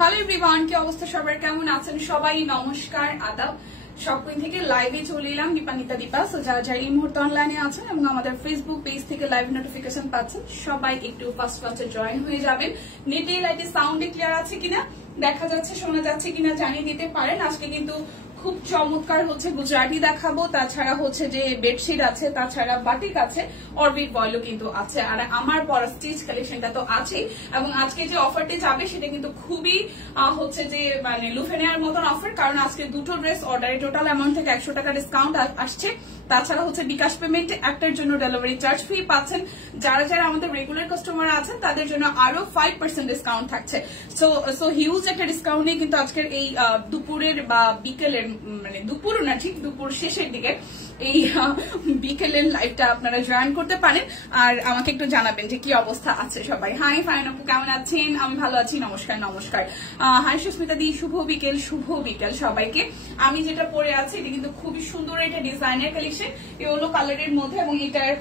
Hello everyone, কি অবস্থা সবার, কেমন আছেন সবাই? নমস্কার, আদাব। শপিং থেকে লাইভে চলে এলাম, দীপানিতা দীপা। সো যারা যারা এই মুহূর্তে অনলাইনে আছেন এবং আমাদের ফেসবুক পেজ থেকে লাইভ নোটিফিকেশন পাচ্ছেন, সবাই একটু ফার্স্টে জয়েন হয়ে যাবেন। নেটে লাইটে সাউন্ডে ক্লিয়ার আছে কিনা, দেখা যাচ্ছে শোনা যাচ্ছে কিনা জানিয়ে দিতে পারেন। আজকে কিন্তু খুব চমৎকার হচ্ছে গুজরাটি দেখাবো, তাছাড়া হচ্ছে যে বেডশিট আছে, তাছাড়া বাটিক আছে, অরবিট বয়েলও কিন্তু আছে, আর আমার পরা স্টিচ কালেকশনটা তো আছেই। এবং আজকে যে অফারটি যাবে সেটা কিন্তু খুবই হচ্ছে যে মানে লুফে নেওয়ার মতন অফার, কারণ আজকে দুটো ড্রেস অর্ডারে টোটাল অ্যামাউন্ট থেকে 100 টাকা ডিসকাউন্ট আসছে। তাছাড়া হচ্ছে বিকাশ পেমেন্টে একটার জন্য ডেলিভারি চার্জ ফ্রি পাচ্ছেন। যারা যারা আমাদের রেগুলার কাস্টমার আছেন তাদের জন্য আরো 5% ডিসকাউন্ট থাকছে। সো হিউজ একটা ডিসকাউন্টে কিন্তু আজকের এই দুপুরের বা বিকেলের, মানে দুপুরও না, ঠিক দুপুর শেষের দিকে এই বিকেলের লাইভটা আপনারা জয়েন করতে পারেন। আর আমাকে একটু জানাবেন যে কি অবস্থা আছে সবাই। হাই ফাইন আপু, কেমন আছেন? আমি ভালো আছি, নমস্কার নমস্কার। হাই সুস্মিতা দি, শুভ বিকেল সবাইকে। আমি যেটা পরে আছি এটা কিন্তু খুবই সুন্দর একটা ডিজাইনের কালেকশন, ইয়েলো কালারের মধ্যে, এবং এটার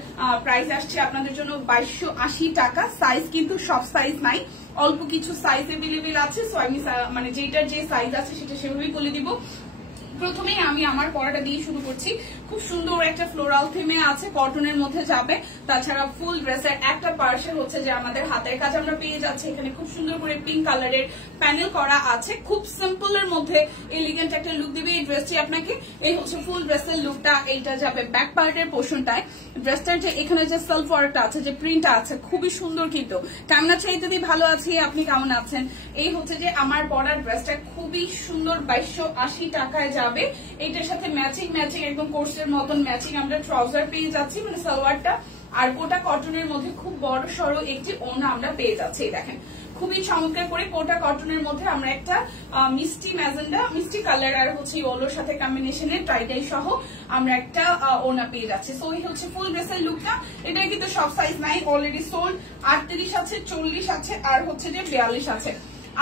প্রাইস আসছে আপনাদের জন্য 2280 টাকা। সাইজ কিন্তু সব সাইজ নাই, অল্প কিছু সাইজ এভেলেবেল আছে। সো আমি মানে যেটার যে সাইজ আছে সেটা সেভাবেই বলে দিব। প্রথমেই আমি আমার পরাটা দিয়ে শুরু করছি। খুব সুন্দর একটা ফ্লোরাল থিমে আছে, কটনের মধ্যে যাবে। তাছাড়া ফুল ড্রেসের একটা পার্সেল হচ্ছে যে আমাদের হাতের কাজ আমরা পেয়ে যাচ্ছি। এখানে খুব সুন্দর করে পিঙ্ক কালারের প্যানেল করা আছে, খুব সিম্পল এর মধ্যে এলিগেন্ট একটা লুক দিবে এই ড্রেসটি আপনাকে। এই হচ্ছে ফুল ড্রেসের লুকটা, এইটা যাবে ব্যাক পার্টের পোর্শনটায়। ড্রেসটার যে এখানে যে সেলফ ওয়ার্কটা আছে, যে প্রিন্টটা আছে, খুবই সুন্দর। কিন্তু কেমন আছে যদি ভালো আছি, আপনি কেমন আছেন? এই হচ্ছে যে আমার পরার ড্রেসটা খুবই সুন্দর, 2280 টাকায় যাবে। এইটার সাথে ম্যাচিং একদম কোর্সের মতন ম্যাচিং আমরা ট্রাউজার পেয়ে যাচ্ছি, মানে সালোয়ারটা, আর কোটা কটনের মধ্যে খুব বড় সড়ো একটি ওড়না আমরা পেয়ে যাচ্ছি। দেখেন খুবই চমৎকার করে কোটা কটনের মধ্যে আমরা একটা মিষ্টি ম্যাজেন্ডা, মিষ্টি কালার আর হচ্ছে ইয়েলোর সাথে কম্বিনেশনের টাইটাই সহ আমরা একটা ওড়না পেয়ে যাচ্ছি। সো এই হচ্ছে ফুল ড্রেসের লুকটা। এটা কিন্তু সব সাইজ নাই, অলরেডি সোল্ড। 38 আছে, 40 আছে, আর হচ্ছে যে 42 আছে।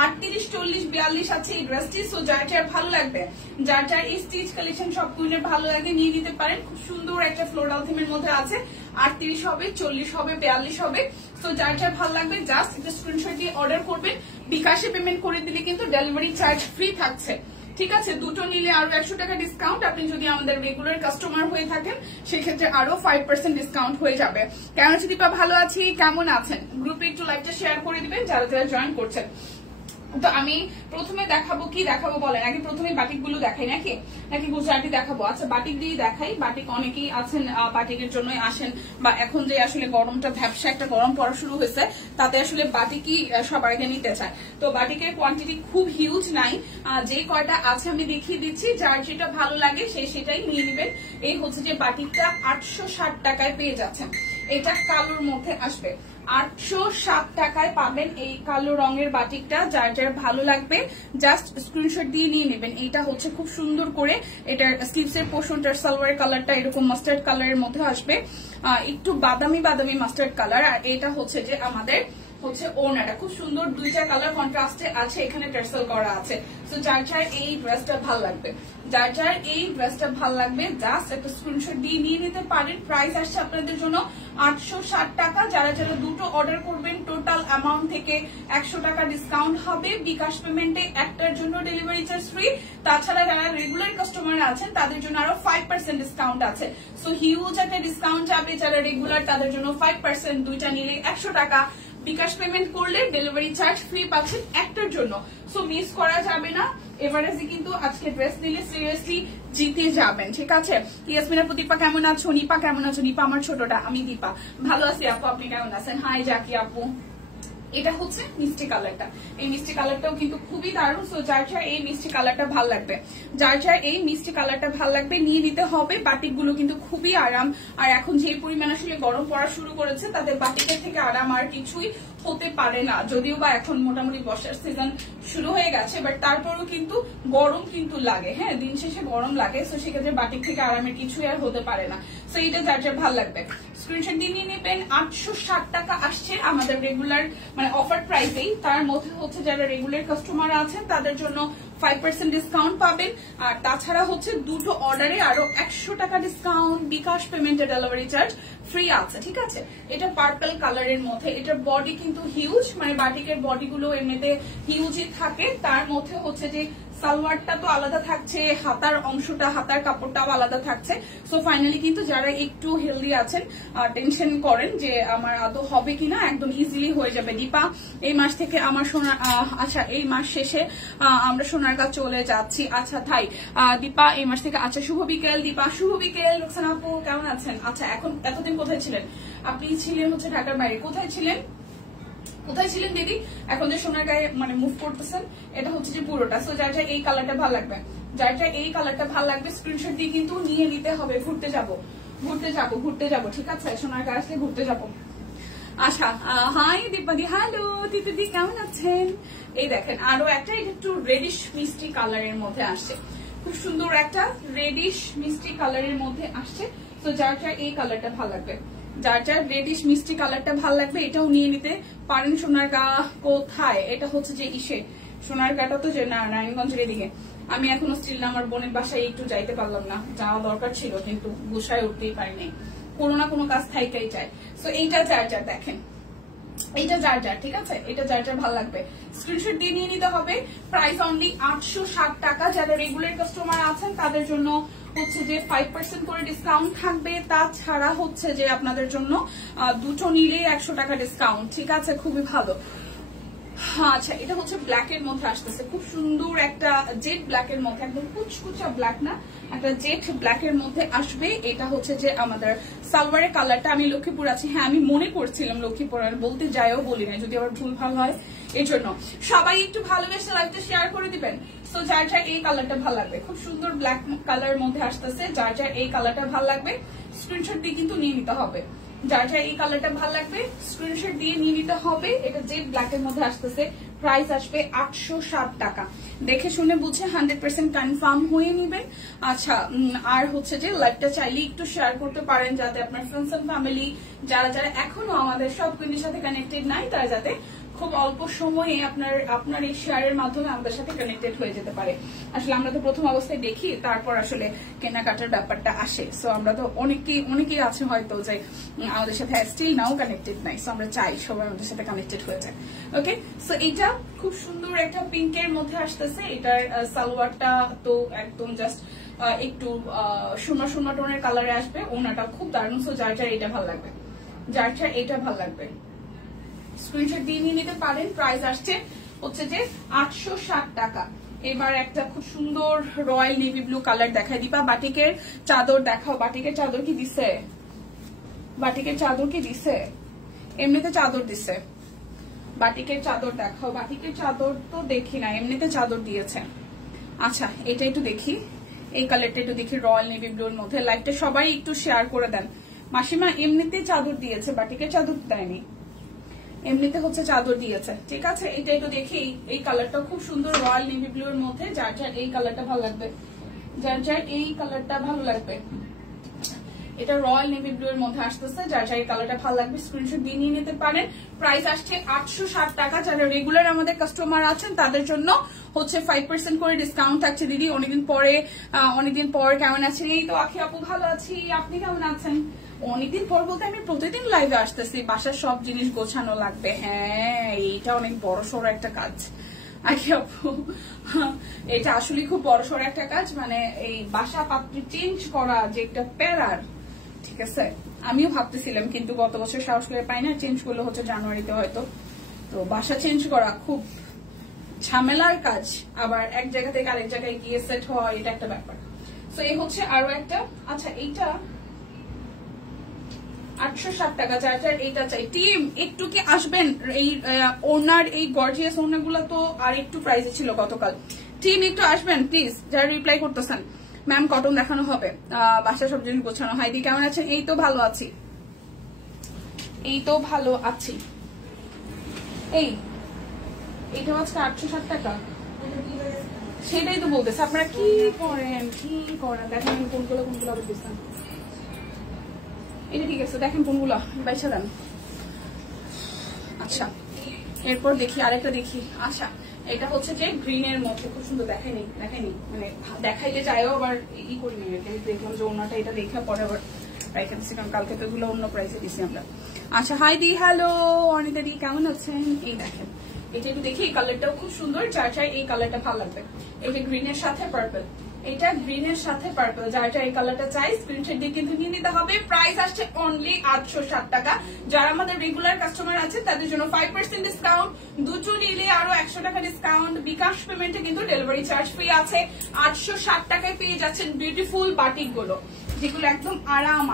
38, 40, 42 আছে এই ড্রেসটি। সো যার যার ভালো লাগবে, যার যার এই স্টিচ কালেকশন সব কুইনের ভালো লাগে, নিয়ে নিতে পারেন। খুব সুন্দর একটা ফ্লোরাল থিমের মধ্যে আছে। 38 হবে, 40 হবে, 42 হবে। সো যার যার ভালো লাগবে জাস্ট একটা স্ক্রিনশট দিয়ে অর্ডার করবেন। বিকাশে পেমেন্ট করে দিলে কিন্তু ডেলিভারি চার্জ ফ্রি থাকছে, ঠিক আছে? দুটো নিলে আরো 100 টাকা ডিসকাউন্ট। আপনি যদি আমাদের রেগুলার কাস্টমার হয়ে থাকেন সেক্ষেত্রে আরো 5% ডিসকাউন্ট হয়ে যাবে। কেমন আছি দীপা? ভালো আছি, কেমন আছেন? গ্রুপে একটু লাইভটা শেয়ার করে দিবেন যারা যারা জয়েন করছেন। তো আমি প্রথমে দেখাবো, কি দেখাবো বলেন? আগে প্রথমে বাটিক গুলো দেখাই নাকি গুজরাটি দেখাবো? আচ্ছা বাটিক দিয়ে দেখাই। বাটিক অনেকেই আছেন বাটিকের জন্য আসেন, বা এখন যে আসলে গরমটা ভ্যাবসা একটা গরম পড়া শুরু হয়েছে, তাতে আসলে বাটিকই সবার আগে নিতে চায়। তো বাটিকের কোয়ান্টিটি খুব হিউজ নাই, যে কয়টা আছে আমি দেখিয়ে দিচ্ছি। যার যেটা ভালো লাগে সেটাই নিয়ে নেবেন। এই হচ্ছে যে বাটিকটা 860 টাকায় পেয়ে যাচ্ছেন। এটা কালোর মধ্যে আসবে, 860 টাকায় পাবেন এই কালো রঙের বাটিকটা। যার যার ভালো লাগবে জাস্ট স্ক্রিনশট দিয়ে নিয়ে নেবেন। এইটা হচ্ছে খুব সুন্দর করে, এটার স্লিভস এর পোর্শনটার সালোয়ার কালারটা এরকম মাস্টার্ড কালারের মধ্যে আসবে, একটু বাদামি মাস্টার্ড কালার। আর এটা হচ্ছে যে আমাদের হচ্ছে ওড়নাটা খুব সুন্দর, দুইটা কালার কন্ট্রাস্টে আছে, এখানে টার্সেল করা আছে। সো যার যার এই ড্রেসটা ভালো লাগবে, জাস্ট একটা স্ক্রিনশট দিয়ে নিয়ে নিতে পারেন। প্রাইস আসছে আপনাদের জন্য 860 টাকা। যারা যারা দুটো অর্ডার করবেন টোটাল অ্যামাউন্ট থেকে 100 টাকা ডিসকাউন্ট হবে। বিকাশ পেমেন্টে একটার জন্য ডেলিভারি চার্জ ফ্রি। তাছাড়া যারা রেগুলার কাস্টমার আছেন তাদের জন্য আরো 5% ডিসকাউন্ট আছে। সো হিউজ একটা ডিসকাউন্ট যাবে। যারা রেগুলার তাদের জন্য 5%, দুইটা নিলে 100 টাকা। বিকাশ পেমেন্ট করলে ডেলিভারি চার্জ ফ্রি পাচ্ছেন একটার জন্য। সো মিস করা যাবে না। এভারেজে কিন্তু আজকে ড্রেস নিলে সিরিয়াসলি জিতে যাবেন, ঠিক আছে? ইয়াসমিনা প্রদীপা কেমন আছো? নিপা কেমন আছো? নিপা আমার ছোটটা, আমি দীপা ভালো আছি আপু, আপনি কেমন আছেন? হাই জাকি আপু। এটা হচ্ছে মিষ্টি কালারটা, এই মিষ্টি কালারটাও কিন্তু খুবই দারুণ। সো যার যার এই মিষ্টি কালারটা ভাল লাগবে, নিয়ে নিতে হবে। বাটিক গুলো কিন্তু খুবই আরাম, আর এখন যে পরিমাণ আসলে গরম পড়া শুরু করেছে তাদের বাটিকের থেকে আরাম আর কিছুই হতে পারে না। যদিও বা এখন মোটামুটি বর্ষার সিজন শুরু হয়ে গেছে, বাট তারপরেও কিন্তু গরম কিন্তু লাগে, হ্যাঁ দিন শেষে গরম লাগে। সো সেক্ষেত্রে বাটিক থেকে আরামের কিছুই আর হতে পারে না। সো এটা যার যার ভাল লাগবে স্ক্রিনশট দিয়ে নিয়ে নেবেন। 860 টাকা আসছে আমাদের রেগুলার মানে অফার প্রাইসেই। তার মধ্যে হচ্ছে যারা রেগুলার কাস্টমার আছেন তাদের জন্য 5% ডিসকাউন্ট পাবেন। আর তাছাড়া হচ্ছে দুটো অর্ডারে আরো 100 টাকা ডিসকাউন্ট, বিকাশ পেমেন্টে ডেলিভারি চার্জ ফ্রি আছে, ঠিক আছে। এটা পার্পল কালারের মধ্যে, এটার বডি কিন্তু হিউজ, মানে বাটিকের বডি গুলো এমনিতে হিউজই থাকে, তার মধ্যে হচ্ছে যে সালোয়ারটা তো আলাদা থাকছে, হাতার অংশটা, হাতার কাপড়টাও আলাদা থাকছে। সো ফাইনালি কিন্তু যারা একটু হেলদি আছেন, টেনশন করেন যে আমার আদৌ হবে কিনা, একদম ইজিলি হয়ে যাবে। দীপা এই মাস থেকে আমার সোনার, আচ্ছা এই মাস শেষে আমরা সোনারগাঁ চলে যাচ্ছি। আচ্ছা তাই দীপা এই মাস থেকে, আচ্ছা শুভ বিকেল দীপা, শুভ বিকেল। রোকসানা আপু কেমন আছেন? আচ্ছা এখন এতদিন কোথায় ছিলেন আপনি? ছিলেন হচ্ছে ঢাকার বাইরে। কোথায় ছিলেন দিদি? এখন যে সোনারগাঁয়ে মানে মুভ করতেছেন, এটা হচ্ছে যে পুরোটা। সো যার এই কালারটা ভালো লাগবে, যার এই কালারটা ভালো লাগবে স্ক্রিনশট দিয়ে কিন্তু নিয়ে নিতে হবে। ঘুরতে যাব, ঠিক আছে? সোনারগাঁ আসলে ঘুরতে যাবো। আচ্ছা হাই দীপাদি, হ্যালো দিদি কেমন আছেন? এই দেখেন আরো একটা একটু রেডিশ মিষ্টি কালারের মধ্যে আসছে, খুব সুন্দর একটা রেডিশ মিষ্টি কালারের মধ্যে আসছে। তো যার এই কালারটা ভালো লাগবে, যার রেডিশ মিষ্টি কালারটা ভালো লাগবে, এটাও নিয়ে নিতে পারেন। সোনারগাঁ কোথায়? এটা হচ্ছে যে সোনারগাঁটা তো যে নারায়ণগঞ্জের এদিকে। আমি এখনো স্টিল আমার বোনের বাসায় একটু যাইতে পারলাম না, যাওয়া দরকার ছিল কিন্তু গুছায় উঠতেই পারিনি, কোনো না কোনো কাজ থাইকাই যায়। তো এইটা যার দেখেন, এইটা যার ঠিক আছে, এটা যার ভালো লাগবে স্ক্রিনশট দিয়ে নিয়ে নিতে হবে। প্রাইস অনলি 860 টাকা। যারা রেগুলার কাস্টমার আছেন তাদের জন্য হচ্ছে যে 5% করে ডিসকাউন্ট থাকবে। তাছাড়া হচ্ছে যে আপনাদের জন্য দুটো নিলে 100 টাকা ডিসকাউন্ট, ঠিক আছে? খুবই ভালো। আচ্ছা এটা হচ্ছে ব্ল্যাক এর মধ্যে আসতেছে, খুব সুন্দর একটা জেড ব্ল্যাক এর মধ্যে, একদম কুচকুচা ব্ল্যাক না, একটা জেড ব্ল্যাক এর মধ্যে আসবে। এটা হচ্ছে যে আমাদের সালোয়ারের কালারটা। আমি লক্ষ্মীপুর আছি, হ্যাঁ আমি মনে করছিলাম লক্ষ্মীপুর, আর বলতে যাইও বলি না, যদি আবার ভুল ভাল হয়। এই জন্য সবাই একটু ভালোবেসে লাইভটা শেয়ার করে দিবেন। তো যার এই কালারটা ভালো লাগবে, খুব সুন্দর ব্ল্যাক কালারের মধ্যে আসতেছে, যার এই কালারটা ভালো লাগবে স্ক্রিনশট দিয়ে কিন্তু নিয়ে নিতে হবে। যার এই কালারটা ভালো লাগবে স্ক্রিনশট দিয়ে নিয়ে নিতে হবে। এটা জেড ব্ল্যাক এর মধ্যে আসতেছে, প্রাইস আসবে 860 টাকা। দেখে শুনে বুঝে 100% কনফার্ম হয়ে নিবেন। আচ্ছা আর হচ্ছে যে লাইভটা চাইলে একটু শেয়ার করতে পারেন, যাতে আপনার ফ্রেন্ডস এন্ড ফ্যামিলি যারা এখনো আমাদের সব কিছুর সাথে কানেক্টেড নাই, তারা যাতে খুব অল্প সময়ে আপনার এই শেয়ারের মাধ্যমে আমাদের সাথে কানেক্টেড হয়ে যেতে পারে। আসলে আমরা তো প্রথম অবস্থায় দেখি, তারপর আসলে কেনাকাটার ব্যাপারটা আসে। সো আমরা তো অনেকেই আছে হয়তো যে আমাদের সাথে স্টিল নাও কানেক্টেড নাই, সো আমরা চাই সবাই আমাদের সাথে কানেক্টেড হয়ে যায়। ওকে, সো এটা খুব সুন্দর একটা পিঙ্কের মধ্যে আসতেছে। এটার সালোয়ারটা তো একদম জাস্ট একটু সুরমা টোনের কালারে আসবে, ওনাটা খুব দারুণ। সো যার এটা ভালো লাগবে, যার এটা ভালো লাগবে স্ক্রিনশট দিয়ে নিয়ে নিতে পারেন। প্রাইস আসছে হচ্ছে যে 860 টাকা। এবার একটা খুব সুন্দর রয়্যাল নেভি ব্লু কালার দেখাই দিবা। বাটিকের চাদর দেখাও। বাটিকের চাদর কি দিছে? এমনিতে চাদর দিছে। বাটিকের চাদর দেখাও। বাটিকের চাদর তো দেখি না, এমনিতে চাদর দিয়েছে। আচ্ছা এটা একটু দেখি, এই কালারটা একটু দেখি, রয়্যাল নেভি ব্লুর মধ্যে। লাইভটা সবাই একটু শেয়ার করে দেন। মাসিমা এমনিতে চাদর দিয়েছে, বাটিকের চাদর দেয়নি, এমনিতে হচ্ছে চাদর দিয়েছে, ঠিক আছে? এটা একটু দেখি। এই কালারটা খুব সুন্দর রয়্যাল নেভি ব্লু এর মধ্যে। যার এই কালারটা ভালো লাগবে, যার এই কালারটা ভালো লাগবে, এটা রয়্যাল নেভি ব্লু এর মধ্যে আসতেছে। যার এই কালারটা ভালো লাগবে স্ক্রিনশট দিয়ে নিয়ে নিতে পারেন। প্রাইস আসছে 860 টাকা। যারা রেগুলার আমাদের কাস্টমার আছেন তাদের জন্য হচ্ছে 5% করে ডিসকাউন্ট থাকছে। দিদি অনেকদিন পর কেমন আছেন? এই তো আখি আপু ভালো আছি, আপনি কেমন আছেন? অনেকদিন পর বলতে আমি প্রতিদিন লাইভে আসতেছি, বাসার সব জিনিস গোছানো লাগবে। হ্যাঁ এইটা অনেক বড়সড় একটা কাজ আখি আপু, এটা আসলে খুব বড়সড় একটা কাজ। মানে এই বাসা পাত্র চেঞ্জ করা যে একটা প্যারার, ঠিক আছে? আমিও ভাবতেছিলাম কিন্তু গত বছর সাহস করে পাই না, চেঞ্জ করলে হচ্ছে জানুয়ারিতে হয়তো। তো বাসা চেঞ্জ করা খুব ঝামেলার কাজ, আবার এক জায়গা থেকে আরেক জায়গায় গিয়ে সেট হওয়া, এটা একটা ব্যাপার। তো এই হচ্ছে আরো একটা। আচ্ছা এইটা 860 টাকা। যার এইটা চাই টিম একটু কি আসবেন? এই ওনার এই গর্জিয়াস ওনাগুলো তো আর একটু প্রাইসে ছিল গতকাল। টিম একটু আসবেন প্লিজ, যারা রিপ্লাই করতেছেন। ম্যাম কটন দেখানো হবে, বাসা সব জিনিস গোছানো। হাইদি কেমন আছেন? এই তো ভালো আছি। এইটা আজকে 860 টাকা। সেটাই তো বলতেছে। আপনারা কি করেন দেখেন কোনগুলো আবার দিচ্ছেন। এটা ঠিক আছে, দেখেন কোনগুলো বাইশা দেন। আচ্ছা এরপর দেখি আরেকটা দেখি। আচ্ছা এটা হচ্ছে যে গ্রিনের মধ্যে খুব সুন্দর দেখায়নি মানে দেখাইলে যায়ও আবার ই করি না, দেখলাম যে ওনাটা এটা দেখে পরে আবার রেখে দিচ্ছি, কারণ কালকে তো এগুলো অন্য প্রাইসে দিচ্ছি আমরা। আচ্ছা হাই দি, হ্যালো অনিতা দি, কেমন আছেন? এই দেখেন এটা একটু দেখি, এই কালারটাও খুব সুন্দর, যার চাই এই কালারটা ভালো লাগবে। এটা গ্রিনের সাথে পার্পল, এটা গ্রিনের সাথে পার্পল, যার চাই এই কালারটা চাই স্ক্রিনশট দিয়ে কিন্তু নিয়ে নিতে হবে। প্রাইস আসছে অনলি 860 টাকা। যারা আমাদের রেগুলার কাস্টমার আছে তাদের জন্য 5% ডিসকাউন্ট, দুটো নিলে আরো 100 টাকা ডিসকাউন্ট, বিকাশ পেমেন্টে কিন্তু ডেলিভারি চার্জ ফ্রি আছে। 860 টাকায় পেয়ে যাচ্ছেন বিউটিফুল বাটিক গুলো, যেগুলো একদম আরাম,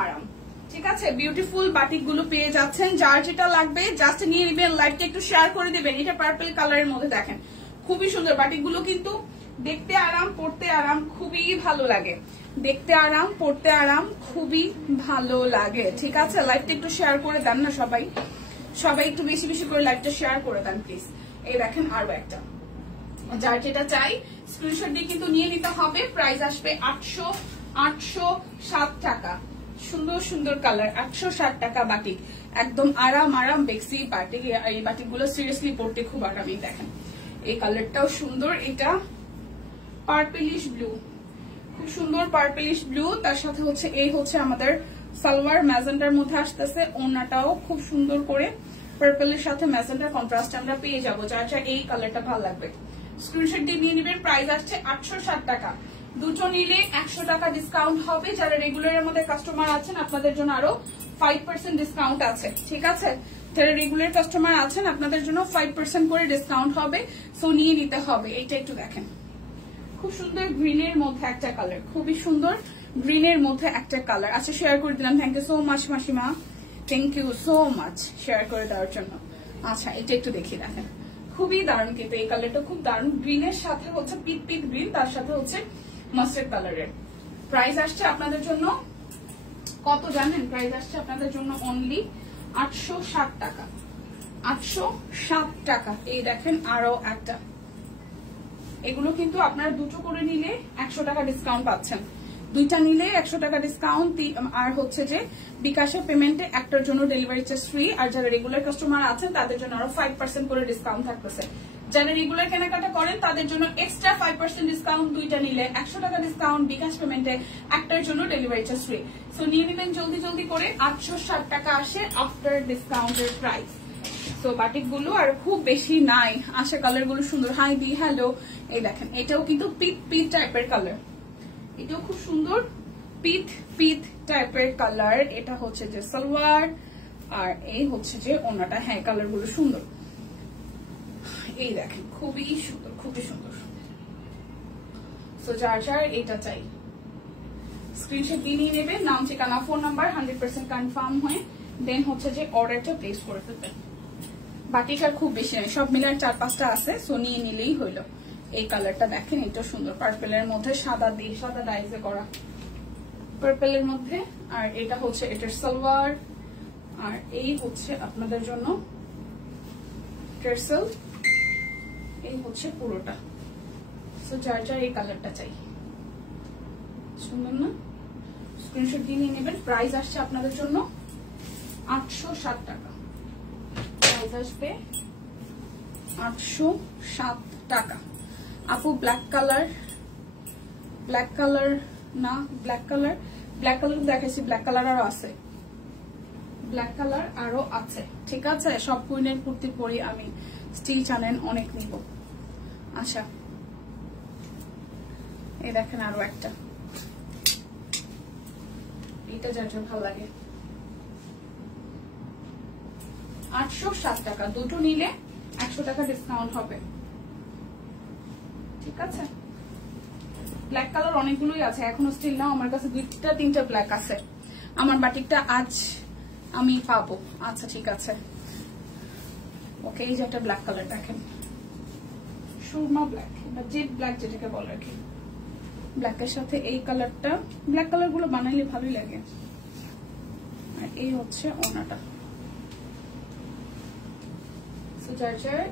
ঠিক আছে? বিউটিফুল বাটিক গুলো পেয়ে যাচ্ছেন। যার যেটা লাগবে জাস্ট নিয়ে নেবেন, লাইভটা একটু শেয়ার করে দিবেন। এটা পার্পল কালারের মধ্যে দেখেন, খুবই সুন্দর বাটিক গুলো, কিন্তু দেখতে আরাম, পড়তে আরাম, খুবই ভালো লাগে। দেখতে আরাম, পড়তে আরাম, খুবই ভালো লাগে। ঠিক আছে, লাইভটা একটু শেয়ার করে দেন না সবাই, একটু বেশি বেশি করে লাইভটা শেয়ার করে দেন প্লিজ। এই দেখেন আরো একটা, যার যেটা চাই স্ক্রিনশট দিয়ে কিন্তু নিয়ে নিতে হবে। প্রাইস আসবে 860 টাকা। সুন্দর সুন্দর কালার, 860 টাকা বাটিক, একদম আরাম বেক্সি বাটিক। এই বাটিক গুলো সিরিয়াসলি পড়তে খুব আরামই। দেখেন এই কালারটাও সুন্দর, এটা পার্পলিশ ব্লু, খুব সুন্দর পার্পলিশ ব্লু। তার সাথে হচ্ছে এই হচ্ছে আমাদের সালোয়ার ম্যাজেন্টার মধ্যে আসতেছে, ওড়নাটাও খুব সুন্দর করে পার্পলের সাথে ম্যাজেন্টার কন্ট্রাস্ট আমরা পেয়ে যাবো। যার যা এই কালারটা ভালো লাগবে স্ক্রিনশট দিয়ে নিয়ে নেবেন। প্রাইস আসছে 860 টাকা, দুটো নিলে 100 টাকা ডিসকাউন্ট হবে। যারা রেগুলারের মধ্যে কাস্টমার আছেন আপনাদের জন্য আরো 5% ডিসকাউন্ট আছে। ঠিক আছে, যারা রেগুলার কাস্টমার আছেন আপনাদের জন্য 5% করে ডিসকাউন্ট হবে, সো নিয়ে নিতে হবে। এইটা একটু দেখেন, খুব সুন্দর গ্রিনের মধ্যে একটা কালার, খুবই সুন্দর গ্রিনের মধ্যে একটা কালার। আচ্ছা শেয়ার করে দিলাম, থ্যাংক ইউ সো মাচ মাসিমা, thank you so much share করে দেওয়ার জন্য। আচ্ছা এটা একটু দেখি, দেখেন খুবই দারুণ, কিন্তু এই কালারটা খুব দারুণ। গ্রিনের সাথে হচ্ছে পিট গ্রিন, তার সাথে হচ্ছে মাস্টার্ড কালারের। প্রাইস আসছে আপনাদের জন্য কত জানেন? প্রাইস আসছে আপনাদের জন্য অনলি 860 টাকা, 860 টাকা। এই দেখেন আরো একটা, এগুলো কিন্তু আপনারা দুটো করে নিলে 100 টাকা ডিসকাউন্ট পাচ্ছেন, দুইটা নিলে 100 টাকা ডিসকাউন্ট। আর হচ্ছে যে বিকাশের পেমেন্টে একটার জন্য ডেলিভারি চার্জ ফ্রি। আর যারা রেগুলার কাস্টমার আছেন তাদের জন্য আরো 5% করে ডিসকাউন্ট থাকতেছে। যারা রেগুলার কেনাকাটা করেন তাদের জন্য এক্সট্রা 5% ডিসকাউন্ট, দুইটা নিলে 100 টাকা ডিসকাউন্ট, বিকাশ পেমেন্টে একটার জন্য ডেলিভারি চার্জ ফ্রি। সো নিয়ে নেবেন জলদি করে। 860 টাকা আসে আফটার ডিসকাউন্টের প্রাইস। তো বাটিক গুলো আর খুব বেশি নাই, আশা কালার গুলো সুন্দর। হাই দি, হ্যালো। এই দেখেন এটাও কিন্তু পিট টাইপের কালার, এটাও খুব সুন্দর পিট টাইপের কালার। এটা হচ্ছে যে সালোয়ার, আর এই হচ্ছে যে ওনাটা। হ্যাঁ কালার গুলো সুন্দর, এই দেখেন খুবই সুন্দর, খুবই সুন্দর। সো যার এটা চাই স্ক্রিনশট দিয়ে নিয়ে নেবেন, নাম ঠিকানা ফোন নাম্বার 100% কনফার্ম হয়ে দেন হচ্ছে যে অর্ডারটা প্লেস করে ফেলবেন। বাটিকার খুব বেশি নয়, সব মিলার 4-5টা আছে, সো নিয়ে নিলেই হইলো। এই কালারটা দেখেন, এটা সুন্দর পার্পেলের মধ্যে সাদা ডাইজে করা পার্পেলের মধ্যে। আর এটা হচ্ছে এটার সালোয়ার, আর এই হচ্ছে আপনাদের জন্য টার্সেল, এই হচ্ছে পুরোটা। সো যার এই কালারটা চাই, সুন্দর না? স্ক্রিনশট দিয়ে নিয়ে নেবেন। প্রাইস আসছে আপনাদের জন্য 860 টাকা, প্রাইস আসবে 860 টাকা। আপু ব্ল্যাক কালার না, ব্ল্যাক কালার দেখাইছি, ব্ল্যাক কালার আরো আছে, ব্ল্যাক কালার আরো আছে। ঠিক আছে, সব কুইনের কুর্তি পরি আমি, স্টিচ আনেন অনেক নিব। আচ্ছা এই দেখেন আরো একটা, এটা যার ভালো লাগে। 860 টাকা, দুটো নিলে 100 টাকা ডিসকাউন্ট হবে। ঠিক আছে, ব্ল্যাক কালার অনেকগুলোই আছে, এখনো স্টিল নাও আমার কাছে 2-3টা ব্ল্যাক আছে। আমার বাটিকটা আজ আমি পাবো। আচ্ছা ঠিক আছে, ওকে। এই যে একটা ব্ল্যাক কালার দেখেন, সুরমা ব্ল্যাক বা জেড ব্ল্যাক যেটাকে বলে আর কি। ব্ল্যাকের সাথে এই কালারটা, ব্ল্যাক কালার গুলো বানাইলে ভালোই লাগে। আর এই হচ্ছে ওনাটা,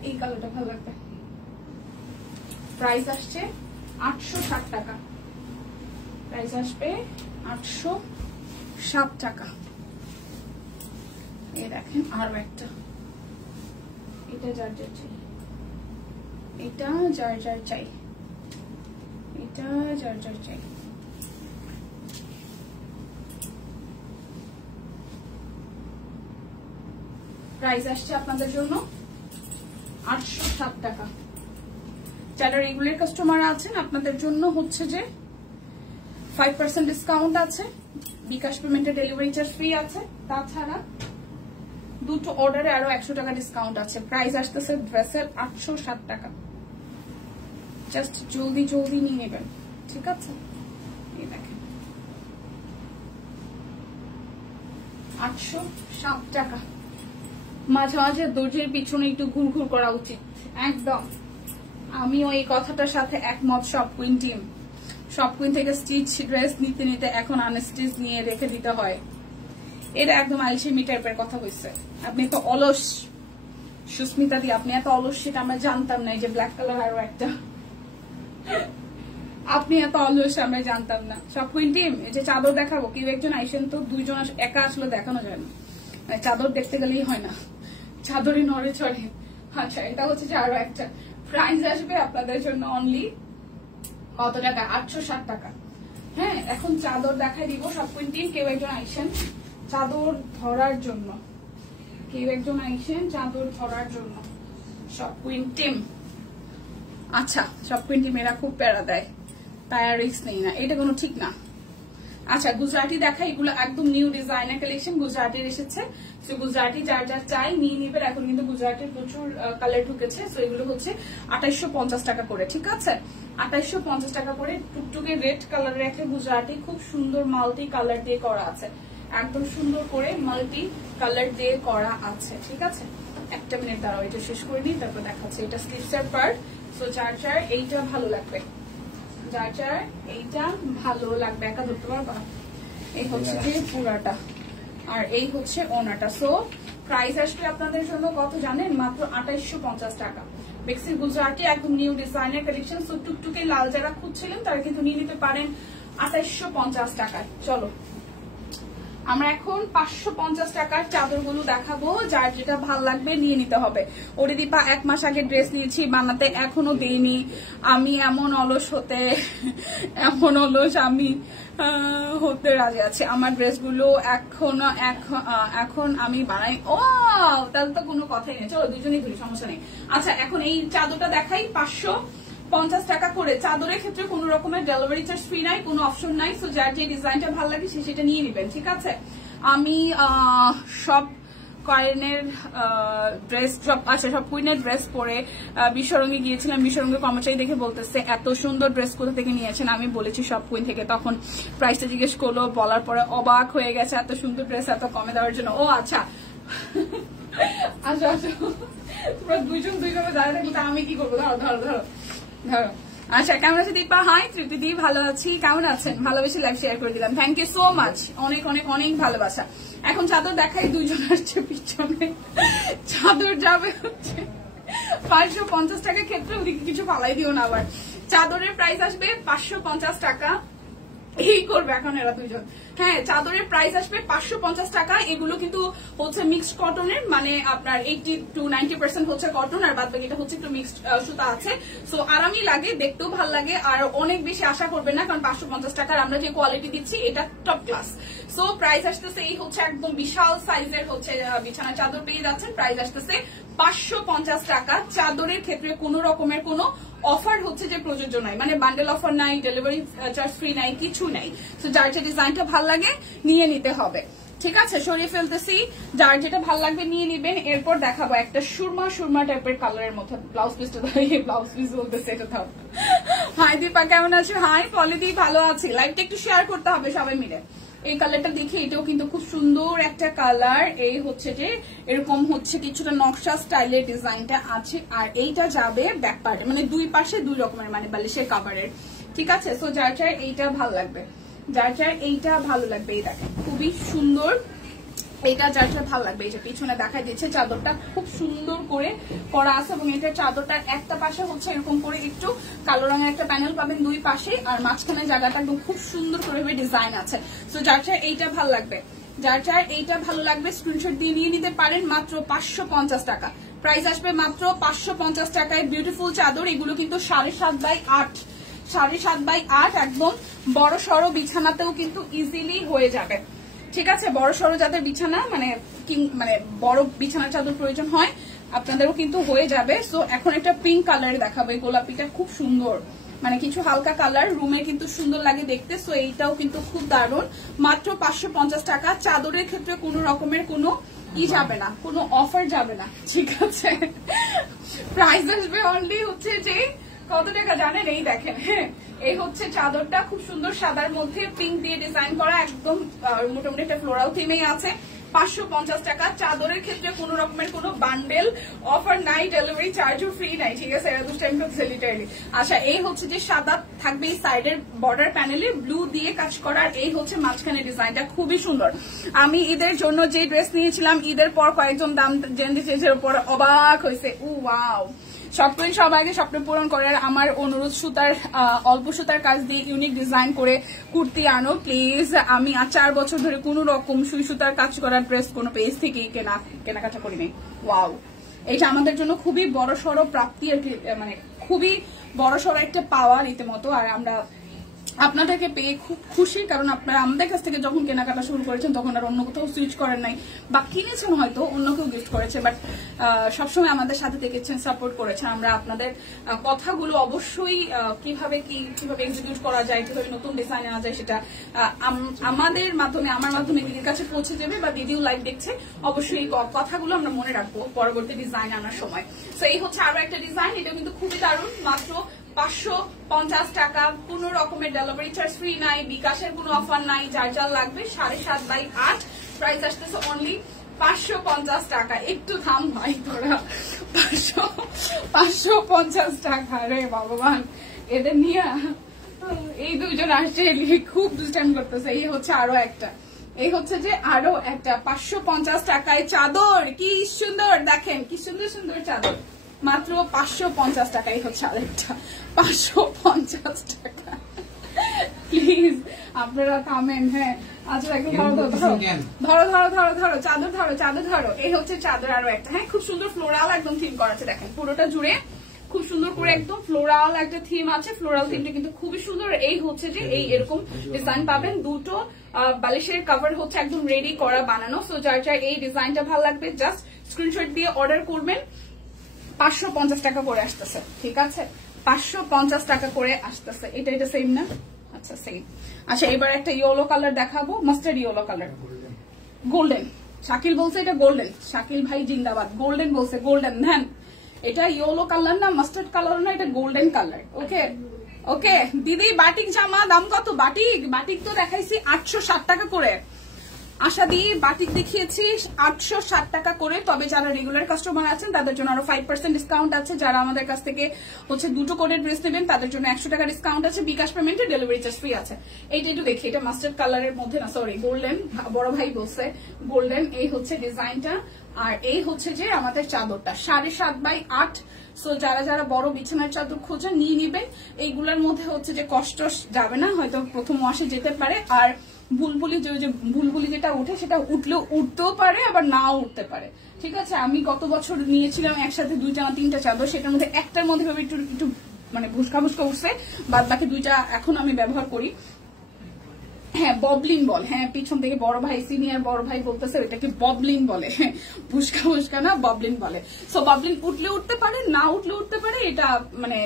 এই কালারটা ভালো লাগবে। প্রাইস আসছে 860 টাকা, প্রাইস আসবে 860 টাকা। এই দেখেন আরো একটা, এটা যার এটা যার যার চাই, এটা যার যার চাই। প্রাইস আসছে আপনাদের জন্য 807 টাকা। যারা রেগুলার কাস্টমার আছেন আপনাদের জন্য হচ্ছে যে 5% ডিসকাউন্ট আছে, বিকাশ পেমেন্টে ডেলিভারি চার্জ ফ্রি আছে, তাছাড়া দুটো অর্ডারে আরো 100 টাকা ডিসকাউন্ট আছে। প্রাইস আসতেছে ড্রেসের 807 টাকা। জাস্ট জলদি জলদি নিয়ে নেবেন, ঠিক আছে? এই দেখেন 807 টাকা। মাঝে মাঝে দর্জির পিছনে একটু ঘুরঘুর করা উচিত, একদম। আমিও এই কথাটার সাথে একমত। সব কুইন টিম, সব কুইন থেকে স্টিচ ড্রেস নিতে নিতে এখন আনস্টিচ নিয়ে রেখে দিতে হয়। এটা একদম আলসেমি টাইপের কথা হয়েছে। আপনি তো অলস সুস্মিতা দি, আপনি এত অলস সেটা আমরা জানতাম না। এই যে ব্ল্যাক কালার আরো একটা, আপনি এত অলস আমরা জানতাম না। সব কুইন টিম, এই যে চাদর দেখাবো, কেউ একজন আইসেন তো, দুইজন একা আসলে দেখানো যায় না, চাদর দেখতে গেলেই হয় না, চাদরে নড়ে চড়ে। আচ্ছা, এটা হচ্ছে যে আরো একটা। প্রাইস আসবে আপনাদের জন্য অনলি কত টাকা? 807 টাকা। হ্যাঁ, এখন চাদর দেখাই দিব। সব কুইন টিম কেউ একজন আইসেন চাদর ধরার জন্য, কেউ একজন আইসেন চাদর ধরার জন্য। সব কুইন টিম, আচ্ছা সব কুইন টিম এরা খুব প্যারা দেয়, প্যারা রিস্ক নেই না, এটা কোনো ঠিক না। আচ্ছা, গুজরাটি দেখা, এগুলো একদম নিউ ডিজাইনার কালেকশন, গুজরাটির এসেছে। তো গুজরাটি যার যার চাই নিয়ে নিবেন। এখন কিন্তু গুজরাটির প্রচুর কালার ঢুকেছে। তো এগুলো হচ্ছে 2850 টাকা করে, ঠিক আছে? 2850 টাকা করে। টুকটুকে রেড কালারের একটা গুজরাটি, খুব সুন্দর মাল্টি কালার দিয়ে করা আছে, একদম সুন্দর করে মাল্টি কালার দিয়ে করা আছে, ঠিক আছে? একটা মিনিট দাঁড়াও, এটা শেষ করে নিই, তারপর দেখাচ্ছে। এটা স্লিভসের পার্ট। তো যার যার এইটা ভালো লাগবে, যার যার এইটা ভালো লাগবে, একা ধরতে পারবা। এই হচ্ছে যে পুরাটা, আর এই হচ্ছে ওনাটা। সো প্রাইস আসবে আপনাদের জন্য কত জানেন? মাত্র 2850 টাকা। বেক্সি গুজরাটি একদম নিউ ডিজাইনের কালেকশন। সো টুকটুকে লাল যারা খুঁজছিলেন তারা কিন্তু নিয়ে নিতে পারেন 2850 টাকায়। চলো আমরা এখন 550 টাকার চাদরগুলো দেখাবো, যার যেটা ভাল লাগবে নিয়ে নিতে হবে। ওরে দীপা, 1 মাস আগে ড্রেস নিয়েছি, বানাতে এখনো দেইনি। আমি এমন অলস আমি হতে রাজি আছি। আমার ড্রেসগুলো এখন আমি বানাই। ও তাহলে তো কোনো কথাই নেই, চলো দুজনেই ধরি, সমস্যা নেই। আচ্ছা, এখন এই চাদরটা দেখাই। 550 টাকা করে। চাদরের ক্ষেত্রে কোনো রকমের ডেলিভারি চার্জ ফ্রি নাই, কোনো অপশন নাই। সো যার যে ডিজাইনটা ভালো লাগে সে সেটা নিয়ে নেবেন, ঠিক আছে? আমি সব কুইনের ড্রেস, সব কুইনের ড্রেস পরে বিশ্বরঙ্গে গিয়েছিলাম। বিশ্বরঙ্গে কর্মচারী দেখে বলতেছে এত সুন্দর ড্রেস কোথা থেকে নিয়েছেন। আমি বলেছি সব কুইন থেকে। তখন প্রাইসটা জিজ্ঞেস করলো, বলার পরে অবাক হয়ে গেছে, এত সুন্দর ড্রেস এত কমে দেওয়ার জন্য। ও আচ্ছা আচ্ছা আচ্ছা, তোমরা দুইজনে দাঁড়িয়ে থাকলে তা আমি কি করবো? ধরো ধরো ধরো ধরো। আচ্ছা, কেমন আছে দীপা? হাই তৃপ্তি দি, ভালো আছি। কেমন আছেন? ভালোবেসে লাইভ শেয়ার করে দিলাম, থ্যাংক ইউ সো মাচ। অনেক অনেক অনেক ভালোবাসা। এখন চাদর দেখাই, দুইজন আসছে পিছনে। চাদর যাবে হচ্ছে 550 টাকার ক্ষেত্রে, ওদিকে কিছু ফালাই দিও না আবার। চাদরের প্রাইস আসবে 550 টাকা। এই করবে এখন এরা দুইজন। হ্যাঁ, চাদরের প্রাইস আসবে 550 টাকা। এগুলো কিন্তু হচ্ছে মিক্সড কটনের, মানে আপনার 80 to 90% হচ্ছে কটন, আর বাদ বাকিটা হচ্ছে একটু মিক্সড সুতা আছে। সো আরামই লাগে, দেখতেও ভালো লাগে, আর অনেক বেশি আশা করবেন না, কারণ 550 টাকার আমরা যে কোয়ালিটি দিচ্ছি এটা টপ ক্লাস। সো প্রাইস আসতেছে, এই হচ্ছে একদম বিশাল সাইজের হচ্ছে বিছানা চাদর পেয়ে যাচ্ছেন। প্রাইস আসতেছে 550 টাকা। চাদরের ক্ষেত্রে কোনো রকমের কোনো অফার হচ্ছে যে প্রযোজ্য নাই, মানে বান্ডেল অফার নাই, ডেলিভারি চার্জ ফ্রি নাই, কিছু নাই। তো যার যে ডিজাইনটা ভাল লাগে নিয়ে নিতে হবে, ঠিক আছে? সরিয়ে ফেলতেছি, যার যেটা ভাল লাগবে নিয়ে নিবেন। এরপর দেখাবো একটা সুরমা টাইপের কালারের মধ্যে। ব্লাউজ পিসটা দাঁড়িয়ে ব্লাউজ পিস বলতেছে, এটা থাক। হাই দীপা, কেমন আছো? হাই পলিদি, ভালো আছি। লাইভটা একটু শেয়ার করতে হবে সবাই মিলে। এই কালারটা দেখি, এটাও কিন্তু খুব সুন্দর একটা কালার। এই হচ্ছে যে এরকম হচ্ছে কিছুটা নকশা স্টাইলের ডিজাইনটা আছে, আর এইটা যাবে ব্যাক পার্টে, মানে দুই পাশে দুই রকমের, মানে বালিশের কাভারের, ঠিক আছে? সো যার যার এইটা ভালো লাগবে, যার যার এইটা ভালো লাগবে, এই দেখেন খুবই সুন্দর। এটা যার যার ভালো লাগবে। এই যে পিছনে দেখা দিচ্ছে, চাদরটা খুব সুন্দর করে করা আছে, এবং এটা চাদরটার একটা পাশে হচ্ছে এরকম করে একটু কালো রঙের একটা প্যানেল পাবেন দুই পাশে, আর মাঝখানে জায়গাটা একদম খুব সুন্দর করে ডিজাইন আছে। তো যার যার এইটা ভালো লাগবে, যার যার এইটা ভালো লাগবে স্ক্রিনশট দিয়ে নিয়ে নিতে পারেন। মাত্র 550 টাকা, প্রাইস আসবে মাত্র 550 টাকায়। বিউটিফুল চাদর, এগুলো কিন্তু 7.5x8, 7.5x8, একদম বড় সড়ো বিছানাতেও কিন্তু ইজিলি হয়ে যাবে। ঠিক আছে, বড় সড়ো যাদের বিছানা মানে বড় বিছানার চাদর প্রয়োজন হয় আপনাদেরও কিন্তু হয়ে যাবে। সো এখন একটা পিঙ্ক কালার দেখাবো, এই গোলাপিটা খুব সুন্দর, মানে কিছু হালকা কালার, রুমে কিন্তু সুন্দর লাগে দেখতে। সো এইটাও কিন্তু খুব দারুণ, মাত্র 550 টাকা। চাদরের ক্ষেত্রে কোনো রকমের কোনো যাবে না, কোনো অফার যাবে না, ঠিক আছে। প্রাইস আসবে অনলি হচ্ছে যে কত টাকা জানেন, এই দেখেন, হ্যাঁ এই হচ্ছে চাদরটা, খুব সুন্দর সাদার মধ্যে পিঙ্ক দিয়ে ডিজাইন করা, একদম মোটামুটি একটা ফ্লোরাল থিমেই আছে। 550 টাকা। চাদরের ক্ষেত্রে কোন রকমের কোনো বান্ডেল অফার নাই, ডেলিভারি চার্জও ফ্রি নাই, ঠিক আছে, এরা দুটো টাইম লিটারালি। আচ্ছা, এই হচ্ছে যে সাদা থাকবে এই সাইডের বর্ডার প্যানেলে ব্লু দিয়ে কাজ করার, এই হচ্ছে মাঝখানে ডিজাইনটা খুবই সুন্দর। আমি ঈদের জন্য যে ড্রেস নিয়েছিলাম, ঈদের পর কয়েকজন দাম জেনে চেঞ্জের উপর অবাক হয়েছে। ওয়াও, স্বপ্ন সবাইকে স্বপ্ন পূরণ করার আমার অনুরোধ, সুতার অল্প সুতার কাজ দিয়ে ইউনিক ডিজাইন করে কুর্তি আনো প্লিজ। আমি 4 বছর ধরে কোনো রকম সুই সুতার কাজ করার ড্রেস কোনো পেজ থেকেই কেনাকাটা করিনি। ওয়াও, এটা আমাদের জন্য খুবই বড় সড়ো প্রাপ্তি আর কি, মানে খুবই বড় সড়ো একটা পাওয়া রীতিমতো। আর আমরা আপনাদেরকে পেয়ে খুব খুশি, কারণ আপনারা আমাদের কাছ থেকে যখন কেনাকাটা শুরু করেছেন তখন আর অন্য কোথাও সুইচ করেন নাই, বা কিনেছেন হয়তো অন্য কেউ গিফট করেছে, বাট সবসময় আমাদের সাথে থেকেছেন, সাপোর্ট করেছেন। আমরা আপনাদের কথাগুলো অবশ্যই কিভাবে এক্সিকিউট করা যায়, কিভাবে নতুন ডিজাইন আনা যায়, সেটা আমার মাধ্যমে দিদির কাছে পৌঁছে যাবে, বা দিদিও লাইভ দেখছে, অবশ্যই এই কথাগুলো আমরা মনে রাখবো পরবর্তী ডিজাইন আনার সময়। তো এই হচ্ছে আরো একটা ডিজাইন, এটা কিন্তু খুবই দারুণ, মাত্র 550 টাকা। কোন রকমের ডেলিভারি চার্জ ফ্রি নাই, বিকাশের কোনো অফার নাই, যার যা লাগবে 7.5x8, প্রাইস আসতেছে অনলি 550 টাকা। একটু থাম ভাই তোরা, 550 টাকা, রে ভগবান, এদের নিয়ে এই দুজন আসছে খুব দুষ্টামি করতেছে। এই হচ্ছে আরো একটা, এই হচ্ছে যে আরো একটা 550 টাকায় চাদর, কি সুন্দর দেখেন, কি সুন্দর সুন্দর চাদর, মাত্র 550 টাকাই হচ্ছে আরেকটা, 550 টাকা। প্লিজ আপনারা থামেন, হ্যাঁ আচ্ছা ধরো চাদর ধরো, এই হচ্ছে চাদর আরো একটা, হ্যাঁ খুব সুন্দর ফ্লোরাল একদম থিম করা আছে, দেখেন পুরোটা জুড়ে খুব সুন্দর করে একদম ফ্লোরাল একটা থিম আছে। ফ্লোরাল থিমটা কিন্তু খুবই সুন্দর। এই হচ্ছে যে এই এরকম ডিজাইন পাবেন, দুটো বালিশের কভার হচ্ছে একদম রেডি করা বানানো। সো যার যার এই ডিজাইনটা ভালো লাগবে জাস্ট স্ক্রিনশট দিয়ে অর্ডার করবেন। 550 টাকা করে আসতেছে, ঠিক আছে, 550 টাকা করে আসতেছে। এটা সেম না? আচ্ছা সেম। আচ্ছা, এবার একটা ইয়েলো কালার দেখাবো, mustard yellow colour, golden. Shakil বলছে এটা গোল্ডেন, শাকিল ভাই জিন্দাবাদ, গোল্ডেন বলছে, গোল্ডেন। হ্যাঁ, এটা ইয়েলো কালার না, মাস্টার্ড কালার না, এটা গোল্ডেন কালার। ওকে ওকে দিদি, বাটিক জামা দাম কত? বাটিক তো দেখাইছি 860 টাকা করে। আশা দি বাটিক দেখিয়েছি 860 টাকা করে। তবে যারা রেগুলার কাস্টমার আছেন তাদের জন্য আরো 5% ডিসকাউন্ট আছে। যারা আমাদের কাছ থেকে হচ্ছে দুটো কোডের ড্রেস নেবেন তাদের জন্য 100 টাকা ডিসকাউন্ট আছে, বিকাশ পেমেন্টে ডেলিভারি চার্জ ফ্রি আছে। এইটা একটু দেখি, এটা মাস্টার্ড কালারের মধ্যে না, সরি গোল্ডেন, বড় ভাই বলছে গোল্ডেন। এই হচ্ছে ডিজাইনটা, আর এই হচ্ছে যে আমাদের চাদরটা 7.5x8। সো যারা যারা বড় বিছানার চাদর খোঁজেন নিয়ে নিবেন। এইগুলোর মধ্যে হচ্ছে যে কষ্ট যাবে না, হয়তো প্রথম ওয়াশে যেতে পারে। আর বুলবুলি যেটা উঠে সেটা উঠতেও পারে, আবার নাও উঠতে পারে, ঠিক আছে। আমি গত বছর নিয়েছিলাম একসাথে 2-3টা চাদর, সেটার মধ্যে একটার মধ্যে একটু মানে ভুসকা উঠছে, বাদ বাকি 2টা এখন আমি ব্যবহার করি। হ্যাঁ ববলিন বল, হ্যাঁ পিছন থেকে বড় ভাই, সিনিয়র বড় ভাই বলতেছে ওইটাকে ববলিন বলে, ভুসকা না ববলিন বলে। সো ববলিন উঠলে উঠতে পারে, না উঠলে উঠতে পারে, এটা মানে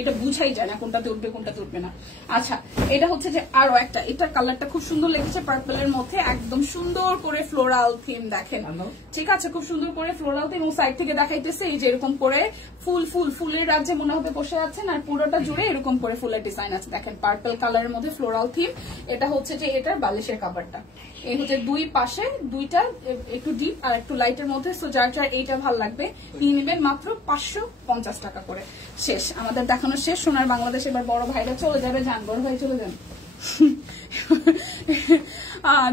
এটা বুঝাই যায় না কোনটাতে উঠবে কোনটাতে উঠবে না। আচ্ছা, এটা হচ্ছে যে আরো একটা, এটা কালারটা খুব সুন্দর লেগেছে, পার্পলের মধ্যে একদম সুন্দর করে ফ্লোরাল থিম, দেখেন ঠিক আছে, খুব সুন্দর করে ফ্লোরাল থিম। ও সাইড থেকে দেখাইতেছে এই যে এরকম করে ফুলের রাজ্যে মনে হবে বসে আছেন, আর পুরোটা জুড়ে এরকম করে ফুলের ডিজাইন আছে, দেখেন পার্পল কালারের মধ্যে ফ্লোরাল থিম। এটা হচ্ছে যে এটার বালিশের কাভারটা, এই হচ্ছে দুই পাশে দুইটা একটু ডিপ আর একটু লাইটের মধ্যে। সো যার যার এইটা ভালো লাগবে নিয়ে নেবেন, মাত্র 550 টাকা করে। শেষ আমাদের দেখানো শেষ, সোনার বাংলাদেশ। এবার বড় ভাইরা চলে যাবে, যান বড় ভাই চলে যান।